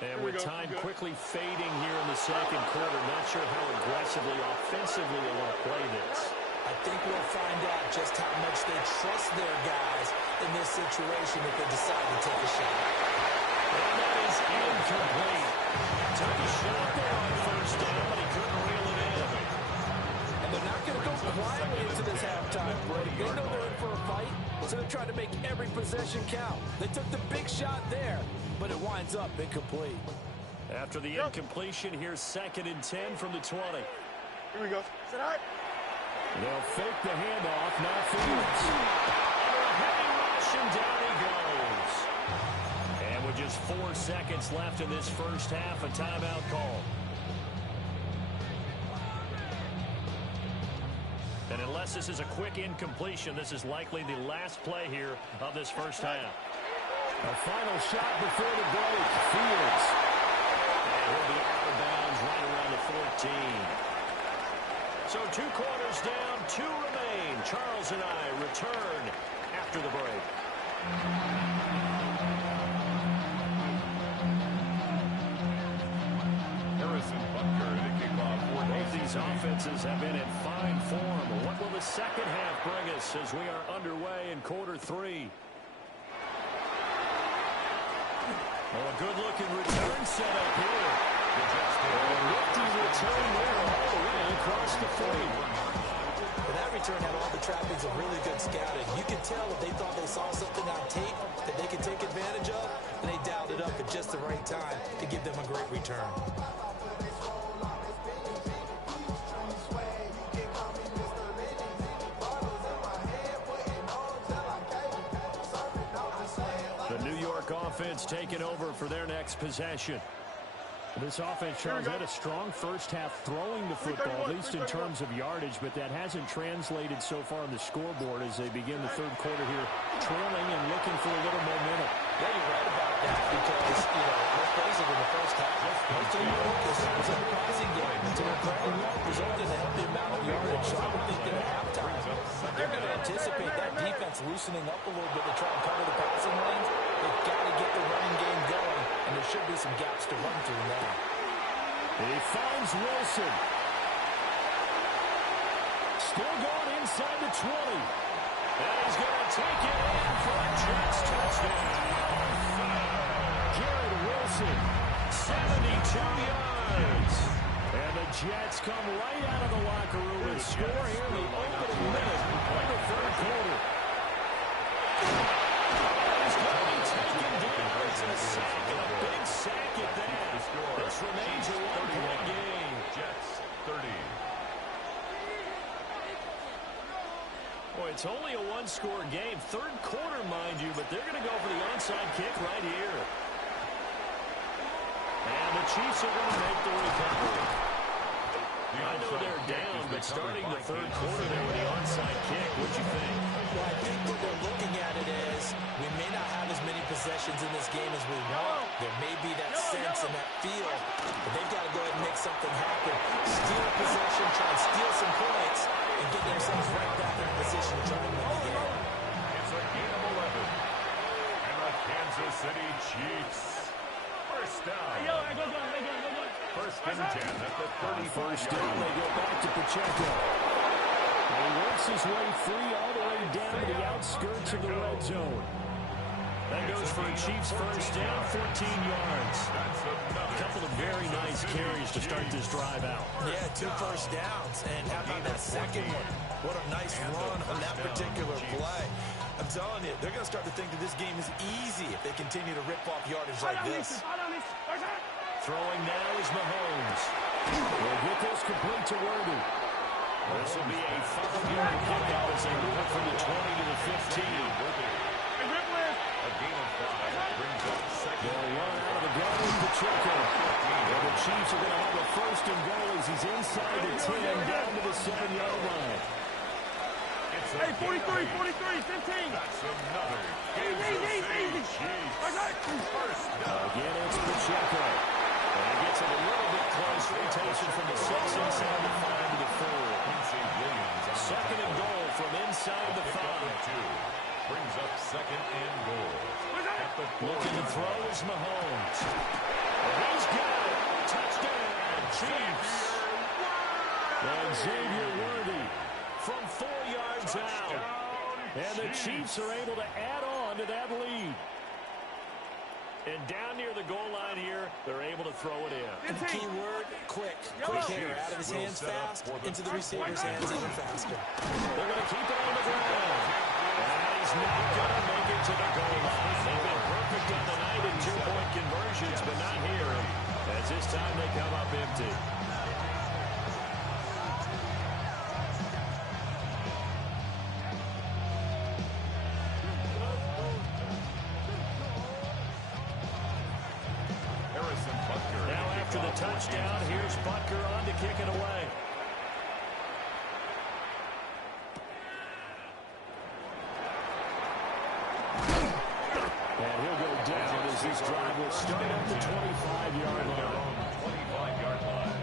And with time quickly fading here in the second quarter, not sure how aggressively, offensively they want to play this. I think we'll find out just how much they trust their guys in this situation if they decide to take a shot. And that is incomplete. Took a shot there on first down, but he couldn't reel it in. And they're not going to go quietly into this halftime break. They know they're in for a fight, so they're trying to make every possession count. They took the big shot there, but it winds up incomplete. After the incompletion, here's 2nd and 10 from the 20. Here we go. Is that all right? They'll fake the handoff, now Fields. Under a heavy rush, and down he goes. And with just 4 seconds left in this first half, a timeout call. And unless this is a quick incompletion, this is likely the last play here of this first half. A final shot before the break. Fields. And he'll be out of bounds right around the 14. So 2 quarters down, 2 remain. Charles and I return after the break. Harrison Butker to kick off for both these offenses have been in fine form. What will the second half bring us as we are underway in quarter 3? Oh, a good-looking return set up here. A nifty return there all the way across the 40. But that return had all the trappings of really good scouting. You could tell if they thought they saw something on tape that they could take advantage of, and they dialed it up at just the right time to give them a great return. The New York offense taking over for their next possession. This offense, Charles, had a strong first half throwing the football, at least in terms of yardage, but that hasn't translated so far on the scoreboard as they begin the third quarter here, trailing and looking for a little momentum. Yeah, you're right about that because, let's face it, in the first half, most of the focus was on the passing game. And to their credit, resulted in a healthy amount of yardage. So I would think that at halftime, they're going to anticipate that defense loosening up a little bit to try and cover the passing lanes. They've got to get the running game going, and there should be some gaps to run through now. He finds Wilson. Still going inside the 20. And he's going to take it in for a Jets touchdown. Garrett Wilson, 72 yards. And the Jets come right out of the locker room and score here in the opening minute of the third quarter. He's going to be taken down. It's a sack and a big sack at that. This remains a one-point game. Jets 30. Boy, it's only a one-score game. Third quarter, mind you, but they're going to go for the onside kick right here. And the Chiefs are going to make the recovery. I know they're down, but starting the third quarter there with the onside kick, what'd you think? Well, I think what they're looking at it is we may not have as many possessions in this game as we want. There may be that sense and that feel, but they've got to go ahead and make something happen. Steal a possession, try and steal some points, and get themselves right back in a position to try to win the game. It's a gain of 11. And the Kansas City Chiefs. First down. First and 10 at the 35. First down, they go back to Pacheco. And he works his way free all the way down to the outskirts of the red zone. That goes for a Chiefs first down, 14 yards. A couple of very nice carries to start this drive out. Yeah, 2 first downs. And how about that second one? What a nice run on that particular play. I'm telling you, they're going to start to think that this game is easy if they continue to rip off yardage like this. Throwing now is Mahomes. Will get this complete to Worthy. This will be a 5-yard pickup as they move it from the 20 to the 15. A gain of 5 brings up second. They'll run out of the gun with Pacheco. And the Chiefs are going to have a first and goal as he's inside the 10 down to the 7-yard line. Hey, 43, 15. That's another Kansas City Chiefs. First down. Again, it's Pacheco. And he gets it a little bit close. Rotation from the 6 inside the 5 to the 4. Second and goal from inside the 5. Brings up second and goal. Looking to throw is Mahomes. And he's got it. Touchdown, Chiefs. And Xavier Worthy from 4 yards out. And the Chiefs are able to add on to that lead. And down near the goal line here, they're able to throw it in. And the key word, quick. Quick here. Out of his hands fast, into the receiver's hands even faster. They're going to keep it on the ground. And he's not going to make it to the goal line. They've been perfect on the night in 2-point conversions, but not here. As this time they come up empty. After the touchdown, here's Butker on to kick it away. And he'll go down as this drive will start at the 25-yard line. 25-yard line.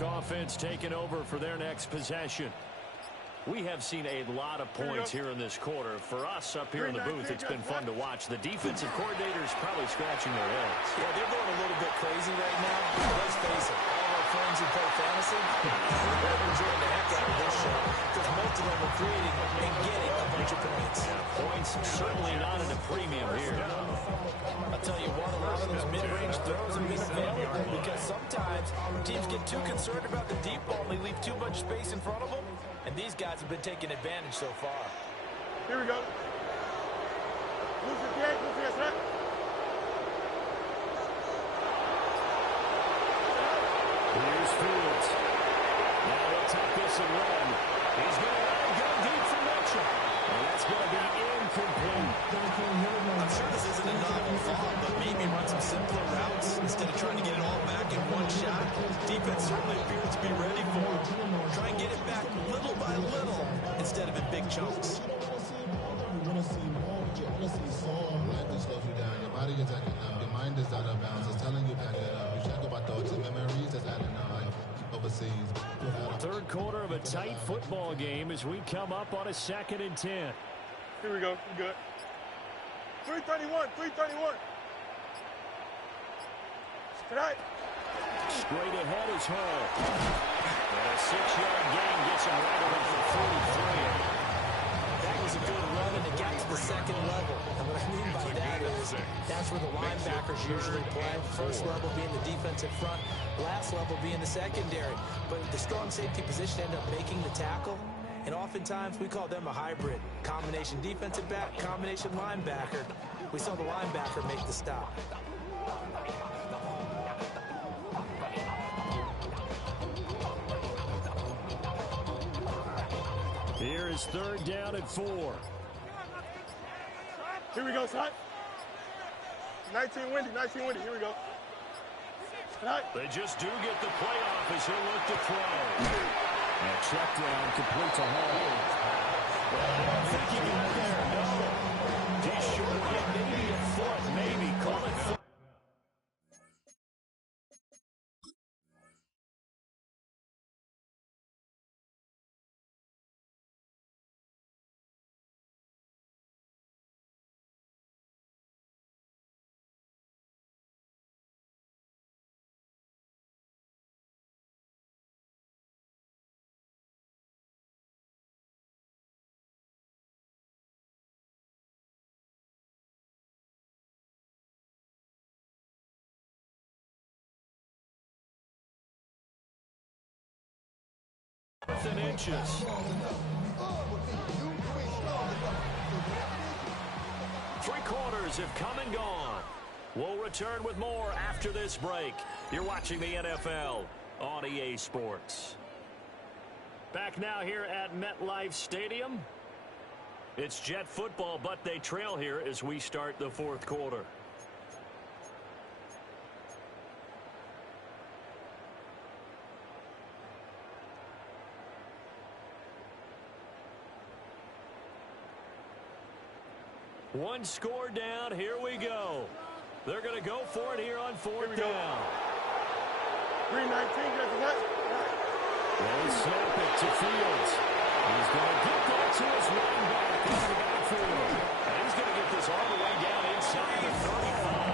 Offense taking over for their next possession. We have seen a lot of points here in this quarter. For us up here in the booth, it's been fun to watch. The defensive coordinators probably scratching their heads. Yeah, they're going a little bit crazy right now. Let's face it, all of our friends who play fantasy, they're enjoying the heck out of this show because most of them are creating and getting a bunch of points. Points certainly not at a premium here. I'll tell you what, a lot of those mid-range throws have been available because sometimes teams get too concerned about the deep ball and they leave too much space in front of them, and these guys have been taking advantage so far. Here we go. Lose your catch, lose your set. Here's Fields. Now they'll take this and run. He's going to let it go deep for Mitchell. And that's going to be incomplete. I'm sure this isn't a novel thought, but maybe run some simpler routes instead of trying to get it all back in one shot. Defense certainly appears to be ready for it. Try and get it back little by little instead of in big chunks. You want to see more, but you only see some. Life just slows you down. Your body is acting up. Your mind is out of bounds. It's telling you pack it up. You check about thoughts and memories that's adding up. Overseas. Third quarter of a tight football game as we come up on a 2nd and 10. Here we go. We good. 331. 331. Tonight. Straight ahead is Hall. And a 6-yard gain gets him right around the 43. That was a good run, and it got to the second level. And what I mean by that is that's where the linebackers usually play. First level being the defensive front, last level being the secondary. But the strong safety position ended up making the tackle, and oftentimes we call them a hybrid. Combination defensive back, combination linebacker. We saw the linebacker make the stop. Here is 3rd down and 4. Here we go, son. 19 windy, 19 windy. Here we go. Tonight. They just do get the playoff as he'll look to throw. And check down complete to Hall. I don't think he can get there, no. He's short yet, maybe a foot, maybe. Call it foot. Inches. 3 quarters have come and gone. We'll return with more after this break. You're watching the NFL on EA Sports. Back now here at MetLife Stadium. It's Jet football, but they trail here as we start the 4th quarter. One score down. Here we go. They're going to go for it here on fourth down. 319, They snap it to Fields. He's going to get that to his running back in the backfield. And he's going to get this all the way down inside the 35.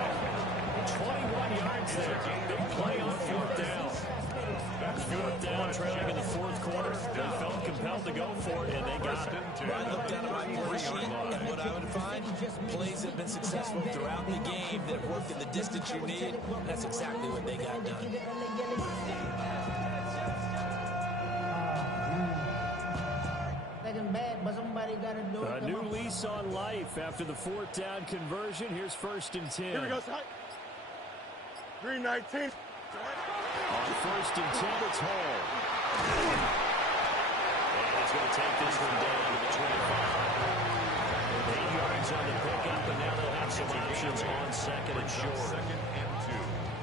21 yards there. Big play on fourth down. Fourth down, trailing in the fourth quarter. They felt compelled to go for it, and they got it. I looked down at my play sheet, and what I would find, plays that have been successful throughout the game that have worked in the distance you need. And that's exactly what they got done. A new lease on life after the fourth down conversion. Here's 1st and 10. Here we go, son. 319. On 1st and 10, it's Hall. And he's going to take this one down to the 25. 8 yards on the pickup, and now they'll have some options on 2nd and short.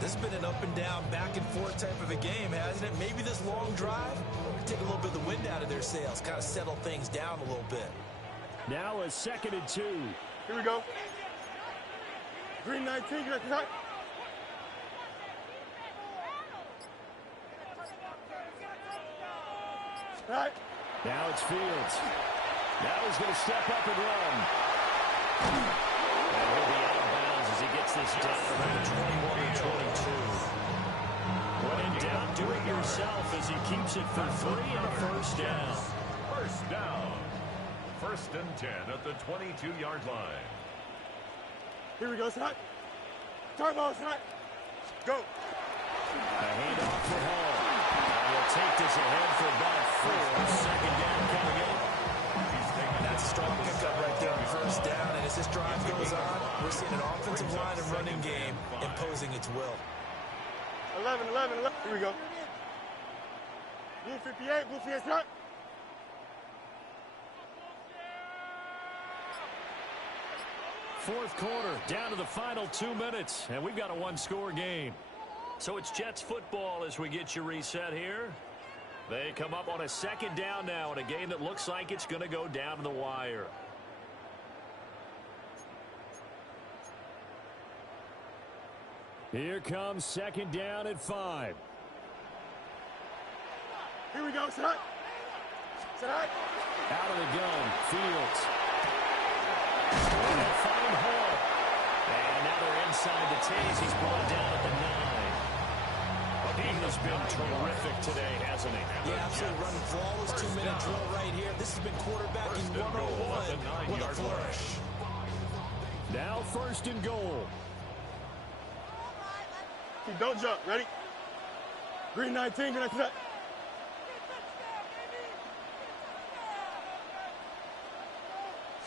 This has been an up and down, back and forth type of a game, hasn't it? Maybe this long drive take a little bit of the wind out of their sails, kind of settle things down a little bit. Now a 2nd and 2. Here we go. 319. All right. Now it's Fields. Now he's going to step up and run. And he'll be out of bounds as he gets this down around 21 and 22. When in doubt, do it yourself as he keeps it for 3 and a 1st down. First down. 1st and 10 at the 22-yard line. Here we go, son. Turbo, son. Go. A handoff for Hall. And he'll take this ahead for about 4. 2nd down coming in. That's a strong pickup right there on 1st down. And as this drive goes on, we're seeing an offensive line and running game imposing its will. 11. Here we go. Blue 58, blue 58, son. Fourth quarter, down to the final 2 minutes, and we've got a one-score game. So it's Jets football as we get you reset here. They come up on a 2nd down now in a game that looks like it's going to go down to the wire. Here comes 2nd down at 5. Here we go, son. Son. Out of the gun, Fields. And find Hall. And now they're inside the 10s. He's brought down at the 9. He has been terrific today, hasn't he? Yeah, absolutely. Running flawless 2-minute drill right here. This has been quarterbacking 101 with a flourish. Now 1st and goal. Don't jump. Ready? 319. Good night.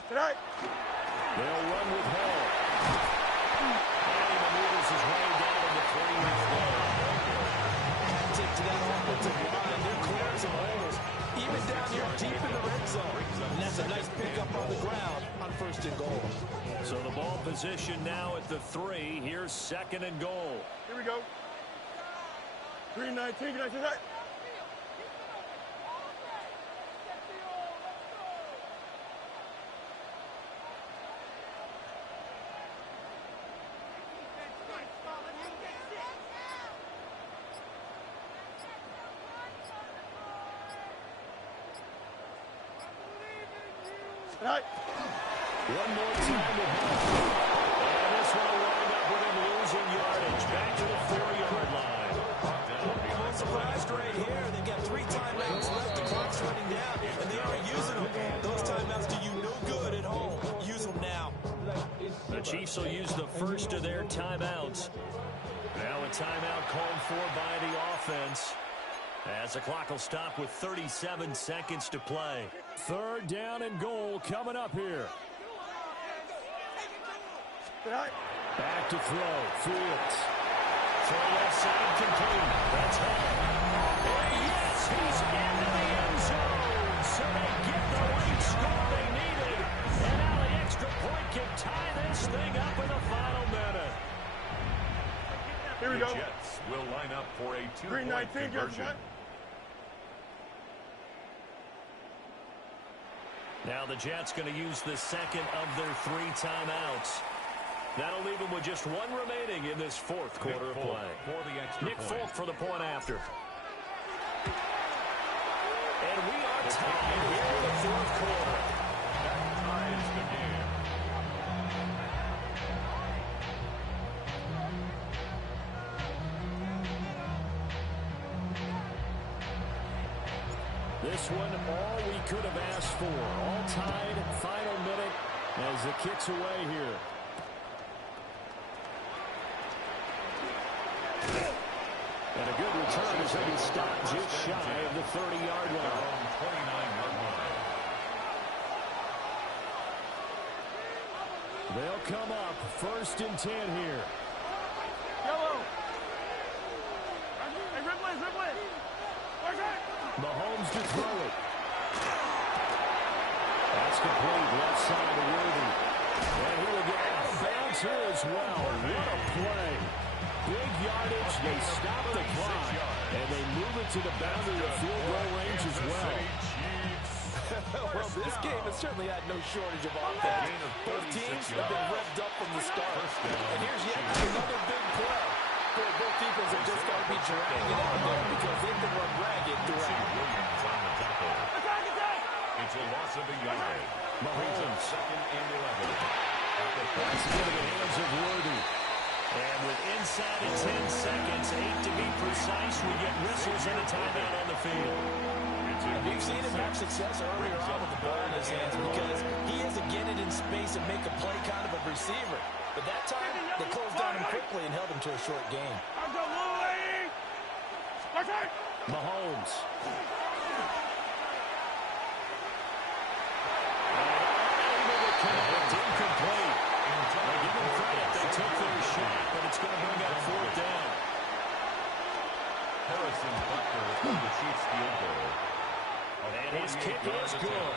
Tonight. They'll run with Hall. And he maneuvers his way down to the 3-yard line. Take to that offensive line. They're clearing some holes, even down here deep in the red zone. And that's a nice pickup on the ground on 1st and goal. So the ball position now at the 3. Here's 2nd and goal. Here we go. 319. Good night. Tonight. Right. One more time with Hall. And this one will wind up with him losing yardage. Back to the 4-yard line. I'm surprised right here. They've got 3 timeouts left. The clock's running down, and they aren't using them. Those timeouts do you no good at home. Use them now. The Chiefs will use the first of their timeouts. Now a timeout called for by the offense. As the clock will stop with 37 seconds to play. 3rd down and goal coming up here. Back to throw. Fields. Throw left side complete. That's Hall. And yes, he's into the end zone. So they get the late score they needed. And now the extra point can tie this thing up in the final minute. Here we go. The Jets will line up for a 2-point conversion. Now the Jets going to use the second of their 3 timeouts. That'll leave them with just 1 remaining in this fourth quarter of play. Nick Folk for the point after. And we are tied here in the fourth quarter. That ties the game. This one, all we could have asked for. All tied, final minute as the kick's away here. And a good return as he'll be stopped just shy of the 30-yard line. 29-yard line. They'll come up first and 10 here. Yellow. Hey, Ripley. Mahomes to throw it. That's complete. Left side to Worthy. And he will get out of bounds here as well. What a play. Big yardage. They stop the clock. And they move it to the boundary of field goal range as well. Well, this game has certainly had no shortage of offense. Both teams have been revved up from the start. And here's yet another big play. Both defenses have just got to be dragging it out there because they can run ragged throughout. Williams on the tackle. It's a loss of a yard. Mahomes. Second and 11. That's into the hands of Worthy. And with inside of 10 seconds, 8 to be precise, we get whistles and a timeout on the field. We've seen him have success earlier on with the ball in his hands because he is to get it in space and make a play kind of a receiver. But that time, they closed down him quickly and held him to a short game. Mahomes. Incomplete. They give them credit. They took their shot, but it's going to bring up 4th down. Harrison Butker for the Chiefs field goal. And his kick is good.